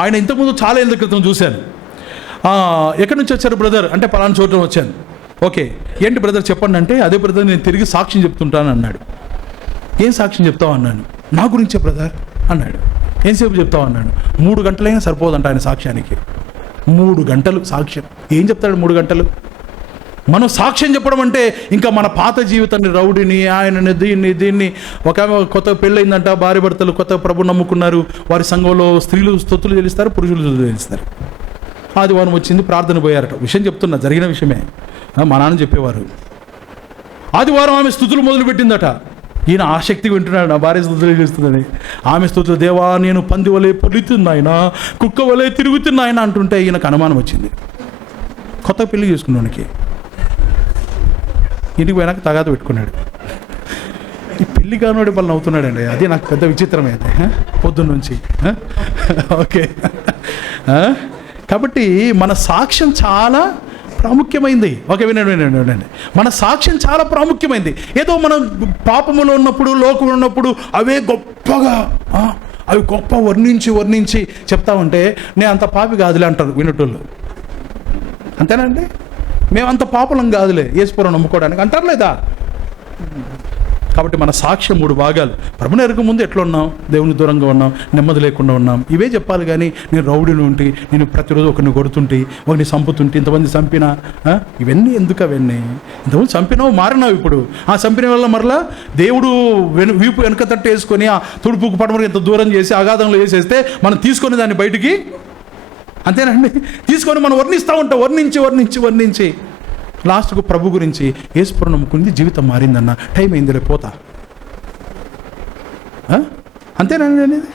ఆయన ఇంతకుముందు చాలా ఏళ్ళ క్రితం చూశాను. ఎక్కడి నుంచి వచ్చారు బ్రదర్ అంటే, పలానా చోట వచ్చాను. ఓకే, ఏంటి బ్రదర్ చెప్పండి అంటే, అదే బ్రదర్ నేను తిరిగి సాక్ష్యం చెప్తుంటాను అన్నాడు. ఏం సాక్ష్యం చెప్తావు అన్నాను. నా గురించే బ్రదర్ అన్నాడు. ఎంతసేపు చెప్తావు అన్నాడు. 3 గంటలైనా సరిపోదంట ఆయన సాక్ష్యానికి. 3 గంటలు సాక్ష్యం. ఏం చెప్తాడు 3 గంటలు? మనం సాక్ష్యం చెప్పడం అంటే ఇంకా మన పాత జీవితాన్ని, రౌడీని, ఆయనని, దీన్ని. ఒక కొత్త పెళ్ళయిందంట, భార్య భర్తలు కొత్త ప్రభు నమ్ముకున్నారు. వారి సంఘంలో స్త్రీలు స్తుతులు చెల్లిస్తారు, పురుషులు స్తుతులు చెల్లిస్తారు. ఆదివారం వచ్చింది, ప్రార్థన పోయారట. విషయం చెప్తున్నా, జరిగిన విషయమే. మా నాన్న చెప్పేవారు. ఆదివారం ఆమె స్తుతులు మొదలుపెట్టిందట. ఈయన ఆసక్తిగా వింటున్నాడు, నా భార్య స్తుతులు చేస్తుందని. ఆమె స్తుతులు, దేవా నేను పంది వలె పొలుతుంది ఆయన, కుక్క వలె తిరుగుతున్నా ఆయన అంటుంటే ఈయనకు అనుమానం వచ్చింది. కొత్త పెళ్లి చేసుకున్నానికి ఇంటికి పోయినాక తగాద పెట్టుకున్నాడు. ఈ పెళ్లి కానివాడు వాళ్ళు నవ్వుతున్నాడండి. అది నాకు పెద్ద విచిత్రమైంది పొద్దున్న నుంచి. ఓకే, కాబట్టి మన సాక్ష్యం చాలా ప్రాముఖ్యమైంది. ఓకే, వినండి. మన సాక్ష్యం చాలా ప్రాముఖ్యమైంది. ఏదో మనం పాపములో ఉన్నప్పుడు, లోకంలో ఉన్నప్పుడు అవే గొప్పగా, అవి గొప్ప వర్ణించి చెప్తామంటే, నేను అంత పాపి కాదులే అంటారు వినటోళ్ళు. అంతేనండి, మేమంత పాపలం కాదులే యేసుపురం నమ్ముకోవడానికి అంటారు లేదా? కాబట్టి మన సాక్ష్యం 3 భాగాలు. ప్రభుని ఎరగక ముందు ఎట్లా ఉన్నాం, దేవునికి దూరంగా ఉన్నాం, నెమ్మది లేకుండా ఉన్నాం, ఇవే చెప్పాలి. కానీ నేను రౌడీని ఉంటే, నేను ప్రతిరోజు ఒకరిని కొడుతుంటే, ఒకరిని చంపుతుంటే, ఇంతమంది చంపినా, ఇవన్నీ ఎందుకు? అవన్నీ ఇంతమంది చంపినావు, మారినావు. ఇప్పుడు ఆ చంపిన వల్ల మరలా దేవుడు వీపు వెనక తట్టు వేసుకొని ఆ తుడుపుకు పడమని ఎంత దూరం చేసి అగాధంలో వేసేస్తే మనం తీసుకొని దాన్ని బయటికి, అంతేనండి, తీసుకొని మనం వర్ణిస్తూ ఉంటాం. వర్ణించి లాస్ట్కు ప్రభు గురించి, యేసుపురం నమ్ముకుంది, జీవితం మారిందన్న, టైం అయిందిలే పోతా. అంతేనండి అనేది.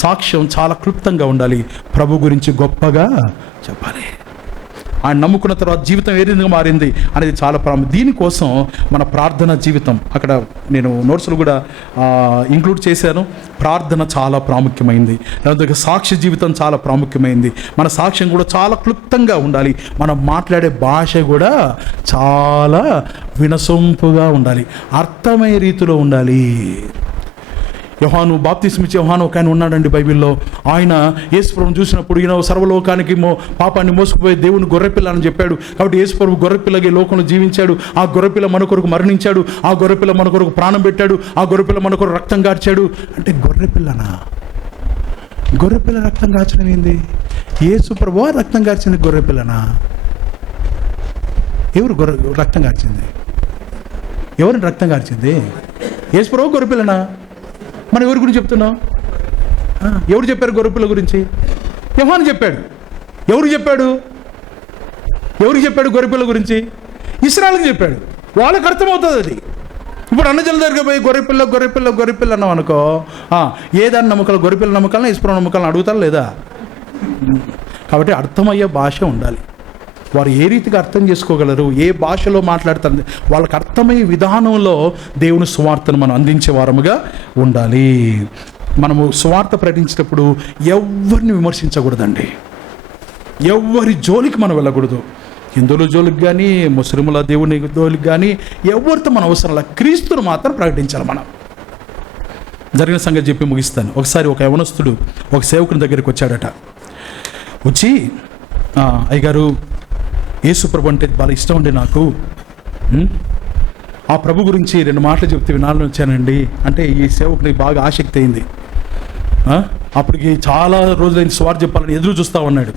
సాక్ష్యం చాలా క్లుప్తంగా ఉండాలి. ప్రభు గురించి గొప్పగా చెప్పాలి. ఆయన నమ్ముకున్న తర్వాత జీవితం ఏ విధంగా మారింది అనేది చాలా దీనికోసం మన ప్రార్థన జీవితం అక్కడ నేను నోట్స్లో కూడా ఇంక్లూడ్ చేశాను. ప్రార్థన చాలా ప్రాముఖ్యమైంది. దాంతో సాక్ష్య జీవితం చాలా ప్రాముఖ్యమైంది. మన సాక్ష్యం కూడా చాలా క్లుప్తంగా ఉండాలి. మనం మాట్లాడే భాష కూడా చాలా వినసొంపుగా ఉండాలి, అర్థమయ్యే రీతిలో ఉండాలి. యోహాను, బాప్తిస్మ ఇచ్చే యోహాను ఒక ఆయన ఉన్నాడండి బైబిల్లో. ఆయన యేసుప్రభుని చూసినప్పుడు ఈయన సర్వలోకానికి పాపాన్ని మోసుకుపోయి దేవుని గొర్రెపిల్ల అని చెప్పాడు. కాబట్టి యేసుప్రభు గొర్రెపిల్లగా లోకంలో జీవించాడు. ఆ గొర్రెపిల్ల మన కొరకు మరణించాడు. ఆ గొర్రెపిల్ల మన కొరకు ప్రాణం పెట్టాడు. ఆ గొర్రెపిల్ల మన కొరకు రక్తం కార్చాడు. అంటే గొర్రెపిల్లనా? గొర్రెపిల్ల రక్తం కార్చడం ఏంది? యేసుప్రభు రక్తం కార్చింది గొర్రెపిల్లనా? ఎవరు రక్తం కార్చింది? ఎవరిని రక్తం కార్చింది? యేసుప్రభు గొర్రెపిల్లనా? మనం ఎవరి గురించి చెప్తున్నాం? ఎవరు చెప్పారు గొర్రెపిల్ల గురించి? యోహాను చెప్పాడు. ఎవరికి చెప్పాడు గొర్రెపిల్ల గురించి? ఇశ్రాయేలుకి చెప్పాడు. వాళ్ళకి అర్థమవుతుంది అది. ఇప్పుడు అన్నజల దగ్గర పోయి గొర్రెపిల్ల అన్నాం అనుకో, ఏదాన్ని నమ్మకాలు? గొర్రెపిల్ల నమ్మకాలను, ఇస్ప్రో నమ్మకాలను అడుగుతారు లేదా? కాబట్టి అర్థమయ్యే భాష ఉండాలి. వారు ఏ రీతిగా అర్థం చేసుకోగలరు, ఏ భాషలో మాట్లాడతారు, వాళ్ళకి అర్థమయ్యే విధానంలో దేవుని సువార్తను మనం అందించే వారముగా ఉండాలి. మనము సువార్త ప్రకటించేటప్పుడు ఎవరిని విమర్శించకూడదండి. ఎవరి జోలికి మనం వెళ్ళకూడదు. హిందువుల జోలికి కానీ, ముస్లిముల దేవుని జోలికి కానీ ఎవరితో మన అవసరం లేదు. క్రీస్తును మాత్రం ప్రకటించాలి. మనం జరిగిన సంగతి చెప్పి ముగిస్తాను. ఒకసారి ఒక యవనస్తుడు ఒక సేవకుని దగ్గరికి వచ్చాడట. వచ్చి, అయ్యగారు, యేసుప్రభు అంటే బాగా ఇష్టం అండి నాకు, ఆ ప్రభు గురించి 2 మాటలు చెప్తే వినాలని వచ్చానండి అంటే ఈ సేవకునికి బాగా ఆసక్తి అయింది. అప్పటికి చాలా రోజులైన స్వార్థ చెప్పాలని ఎదురు చూస్తూ ఉన్నాడు.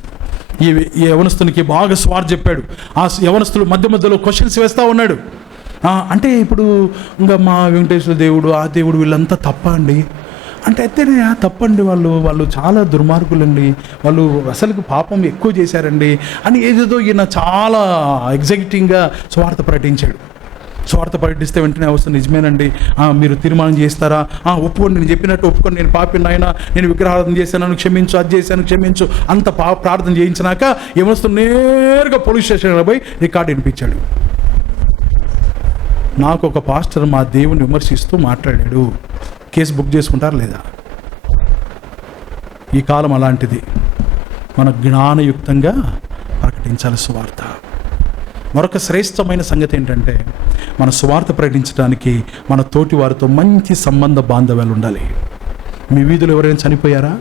ఈ యవనస్తునికి బాగా స్వార్థ చెప్పాడు. ఆ యవనస్తులు మధ్యలో క్వశ్చన్స్ వేస్తూ ఉన్నాడు. అంటే ఇప్పుడు ఇంకా మా వెంకటేశ్వర దేవుడు, ఆ దేవుడు వీళ్ళంతా తప్ప అండి అంటే, అయితేనే తప్పండి, వాళ్ళు చాలా దుర్మార్గులండి, వాళ్ళు అసలుకి పాపం ఎక్కువ చేశారండి అని ఏదేదో ఈయన చాలా ఎగ్జైటింగ్గా స్వార్థ ప్రకటించాడు. స్వార్థ ప్రకటిస్తే వెంటనే వస్తుంది, నిజమేనండి, మీరు తీర్మానం చేస్తారా? ఒప్పుకోండి, నేను చెప్పినట్టు ఒప్పుకోండి, నేను పాపిని ఆయన, నేను విగ్రహారాధన చేశాను, క్షమించు, అది చేశాను, క్షమించు అంత ప్రార్థన చేయించినాక ఏమొస్తూ నేరుగా పోలీస్ స్టేషన్లో పోయి రికార్డు వినిపించాడు. నాకు ఒక పాస్టర్ మా దేవుని విమర్శిస్తూ మాట్లాడాడు, కేసు బుక్ చేసుకుంటారా లేదా? ఈ కాలం అలాంటిది. మన జ్ఞానయుక్తంగా ప్రకటించాలి సువార్త. మరొక శ్రేష్టమైన సంగతి ఏంటంటే, మన సువార్త ప్రకటించడానికి మన తోటి వారితో మంచి సంబంధ బాంధవ్యాలు ఉండాలి. మీ వీధిలో ఎవరైనా చనిపోయారా?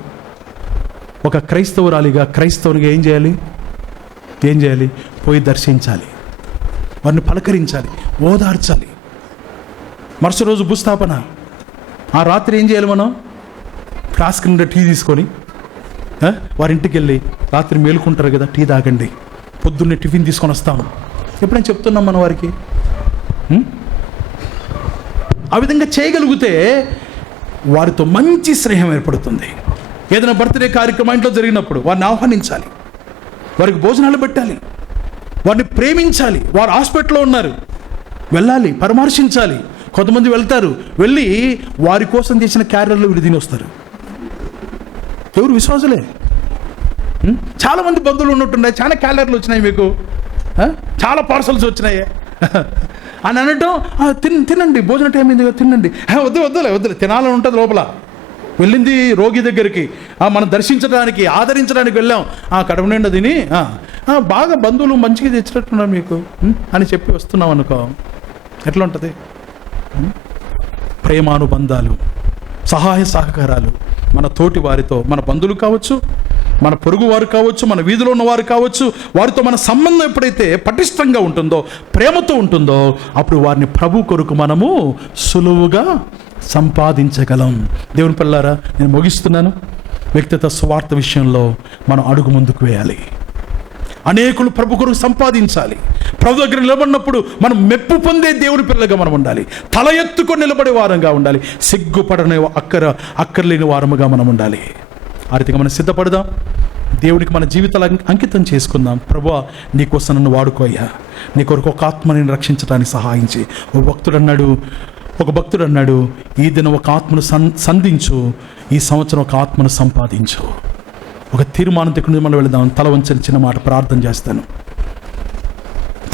ఒక క్రైస్తవురాలిగా, క్రైస్తవునిగా ఏం చేయాలి? పోయి దర్శించాలి, వారిని పలకరించాలి, ఓదార్చాలి. మరుసటి రోజు భూస్థాపన, ఆ రాత్రి ఏం చేయాలి? మనం ఫ్లాస్క్ నిండా టీ తీసుకొని వారింటికి వెళ్ళి, రాత్రి మేలుకుంటారు కదా, టీ తాగండి, పొద్దున్నే టిఫిన్ తీసుకొని వస్తాము. ఎప్పుడైనా చెప్తున్నాం మనం వారికి? ఆ విధంగా చేయగలిగితే వారితో మంచి స్నేహం ఏర్పడుతుంది. ఏదైనా బర్త్డే కార్యక్రమం ఇంట్లో జరిగినప్పుడు వారిని ఆహ్వానించాలి, వారికి భోజనాలు పెట్టాలి, వారిని ప్రేమించాలి. వారు హాస్పిటల్లో ఉన్నారు, వెళ్ళాలి, పరామర్శించాలి. కొంతమంది వెళ్తారు, వెళ్ళి వారి కోసం చేసిన క్యారియర్లు వీళ్ళు తిని వస్తారు. ఎవరు? విశ్వాసులే. చాలామంది బంధువులు ఉన్నట్టున్నాయి, చాలా క్యారియర్లు వచ్చినాయి, మీకు చాలా పార్సల్స్ వచ్చినాయి అని అనటం, తినండి, భోజనం టైం అయింది కదా, తినండి. వద్దులే తినాలని ఉంటుంది లోపల. వెళ్ళింది రోగి దగ్గరికి, మనం దర్శించడానికి, ఆదరించడానికి వెళ్ళాం, కడుపు నిండా తిని బాగా బంధువులు మంచిగా తెచ్చినట్టున్నారు మీకు అని చెప్పి వస్తున్నాం అనుకో, ఎట్లా ఉంటుంది? ప్రేమానుబంధాలు, సహాయ సహకారాలు మన తోటి వారితో, మన బంధువులు కావచ్చు, మన పొరుగు వారు కావచ్చు, మన వీధిలో ఉన్నవారు కావచ్చు, వారితో మన సంబంధం ఎప్పుడైతే పటిష్టంగా ఉంటుందో, ప్రేమతో ఉంటుందో, అప్పుడు వారిని ప్రభు కొరకు మనము సులువుగా సంపాదించగలం. దేవుని పిల్లారా, నేను ముగిస్తున్నాను. వ్యక్తిగత స్వార్థ విషయంలో మనం అడుగు ముందుకు వేయాలి. అనేకులు ప్రభు కొరకు సంపాదించాలి. ప్రభు దగ్గర నిలబడినప్పుడు మనం మెప్పు పొందే దేవుని పిల్లగా మనం ఉండాలి. తల ఎత్తుకొని నిలబడే వారంగా ఉండాలి. సిగ్గుపడని అక్కర్లేని వారముగా మనం ఉండాలి. ఆ రీతిగా మనం సిద్ధపడదాం. దేవునికి మన జీవితాలు అంకితం చేసుకుందాం. ప్రభువా, నీకోసం నన్ను వాడుకోయ్యా, నీ కొరకు ఒక ఆత్మని రక్షించడానికి సహాయించి. ఒక భక్తుడు అన్నాడు, ఈ దినం ఒక ఆత్మను సంధించు, ఈ సంవత్సరం ఒక ఆత్మను సంపాదించు. ఒక తీర్మానం తెక్కుని మనం వెళదాం. తల వంచని చిన్న మాట ప్రార్థన చేస్తాను.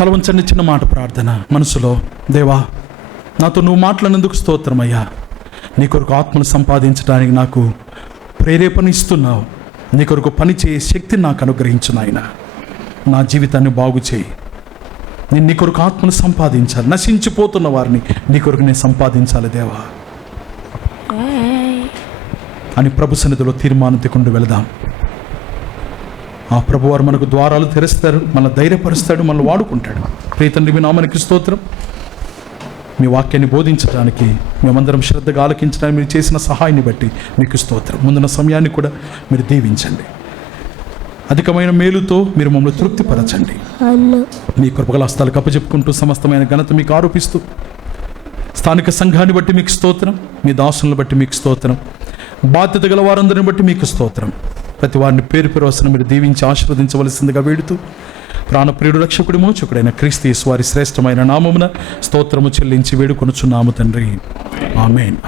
తల వంచండి, చిన్న మాట ప్రార్థన మనసులో. దేవా, నాతో నువ్వు మాట్లాడినందుకు స్తోత్రమయ్యా. నీ కొరకు ఆత్మను సంపాదించడానికి నాకు ప్రేరేపణ ఇస్తున్నావు. నీ కొరకు పని చేసే శక్తిని నాకు అనుగ్రహించు నాయన. నా జీవితాన్ని బాగు చేయి. నేను నీ కొరకు ఆత్మను సంపాదించాలి. నశించిపోతున్న వారిని నీ కొరకు నేను సంపాదించాలి దేవా అని ప్రభు సన్నిధిలో తీర్మానం తెకుండా వెళదాం. ఆ ప్రభువారు మనకు ద్వారాలు తెరుస్తారు, మన ధైర్యపరుస్తాడు, మనల్ని వాడుకుంటాడు. ప్రియతండ్రి, మీ నామానికి స్తోత్రం. మీ వాక్యాన్ని బోధించడానికి, మేమందరం శ్రద్ధగా ఆలకించడానికి మీరు చేసిన సహాయాన్ని బట్టి మీకు స్తోత్రం. ముందున్న సమయాన్ని కూడా మీరు దీవించండి. అధికమైన మేలుతో మీరు మమ్మల్ని తృప్తిపరచండి. మీ కృపగల హస్తాలకు అప్పచెప్పుకుంటూ సమస్తమైన ఘనత మీకు ఆరోపిస్తూ, స్థానిక సంఘాన్ని బట్టి మీకు స్తోత్రం, మీ దాసులను బట్టి మీకు స్తోత్రం, బాధ్యత గల వారందరిని బట్టి మీకు స్తోత్రం. ప్రతి వారిని పేరు పేరువసన మీరు దీవించి ఆశీర్వదించవలసిందిగా వేడుతూ, ప్రాణప్రియుడు రక్షకుడి మోచకుడైన క్రీస్తు యేసు వారి శ్రేష్టమైన నామమున స్తోత్రము చెల్లించి వేడుకొనుచున్నాము తండ్రి. ఆమేన్.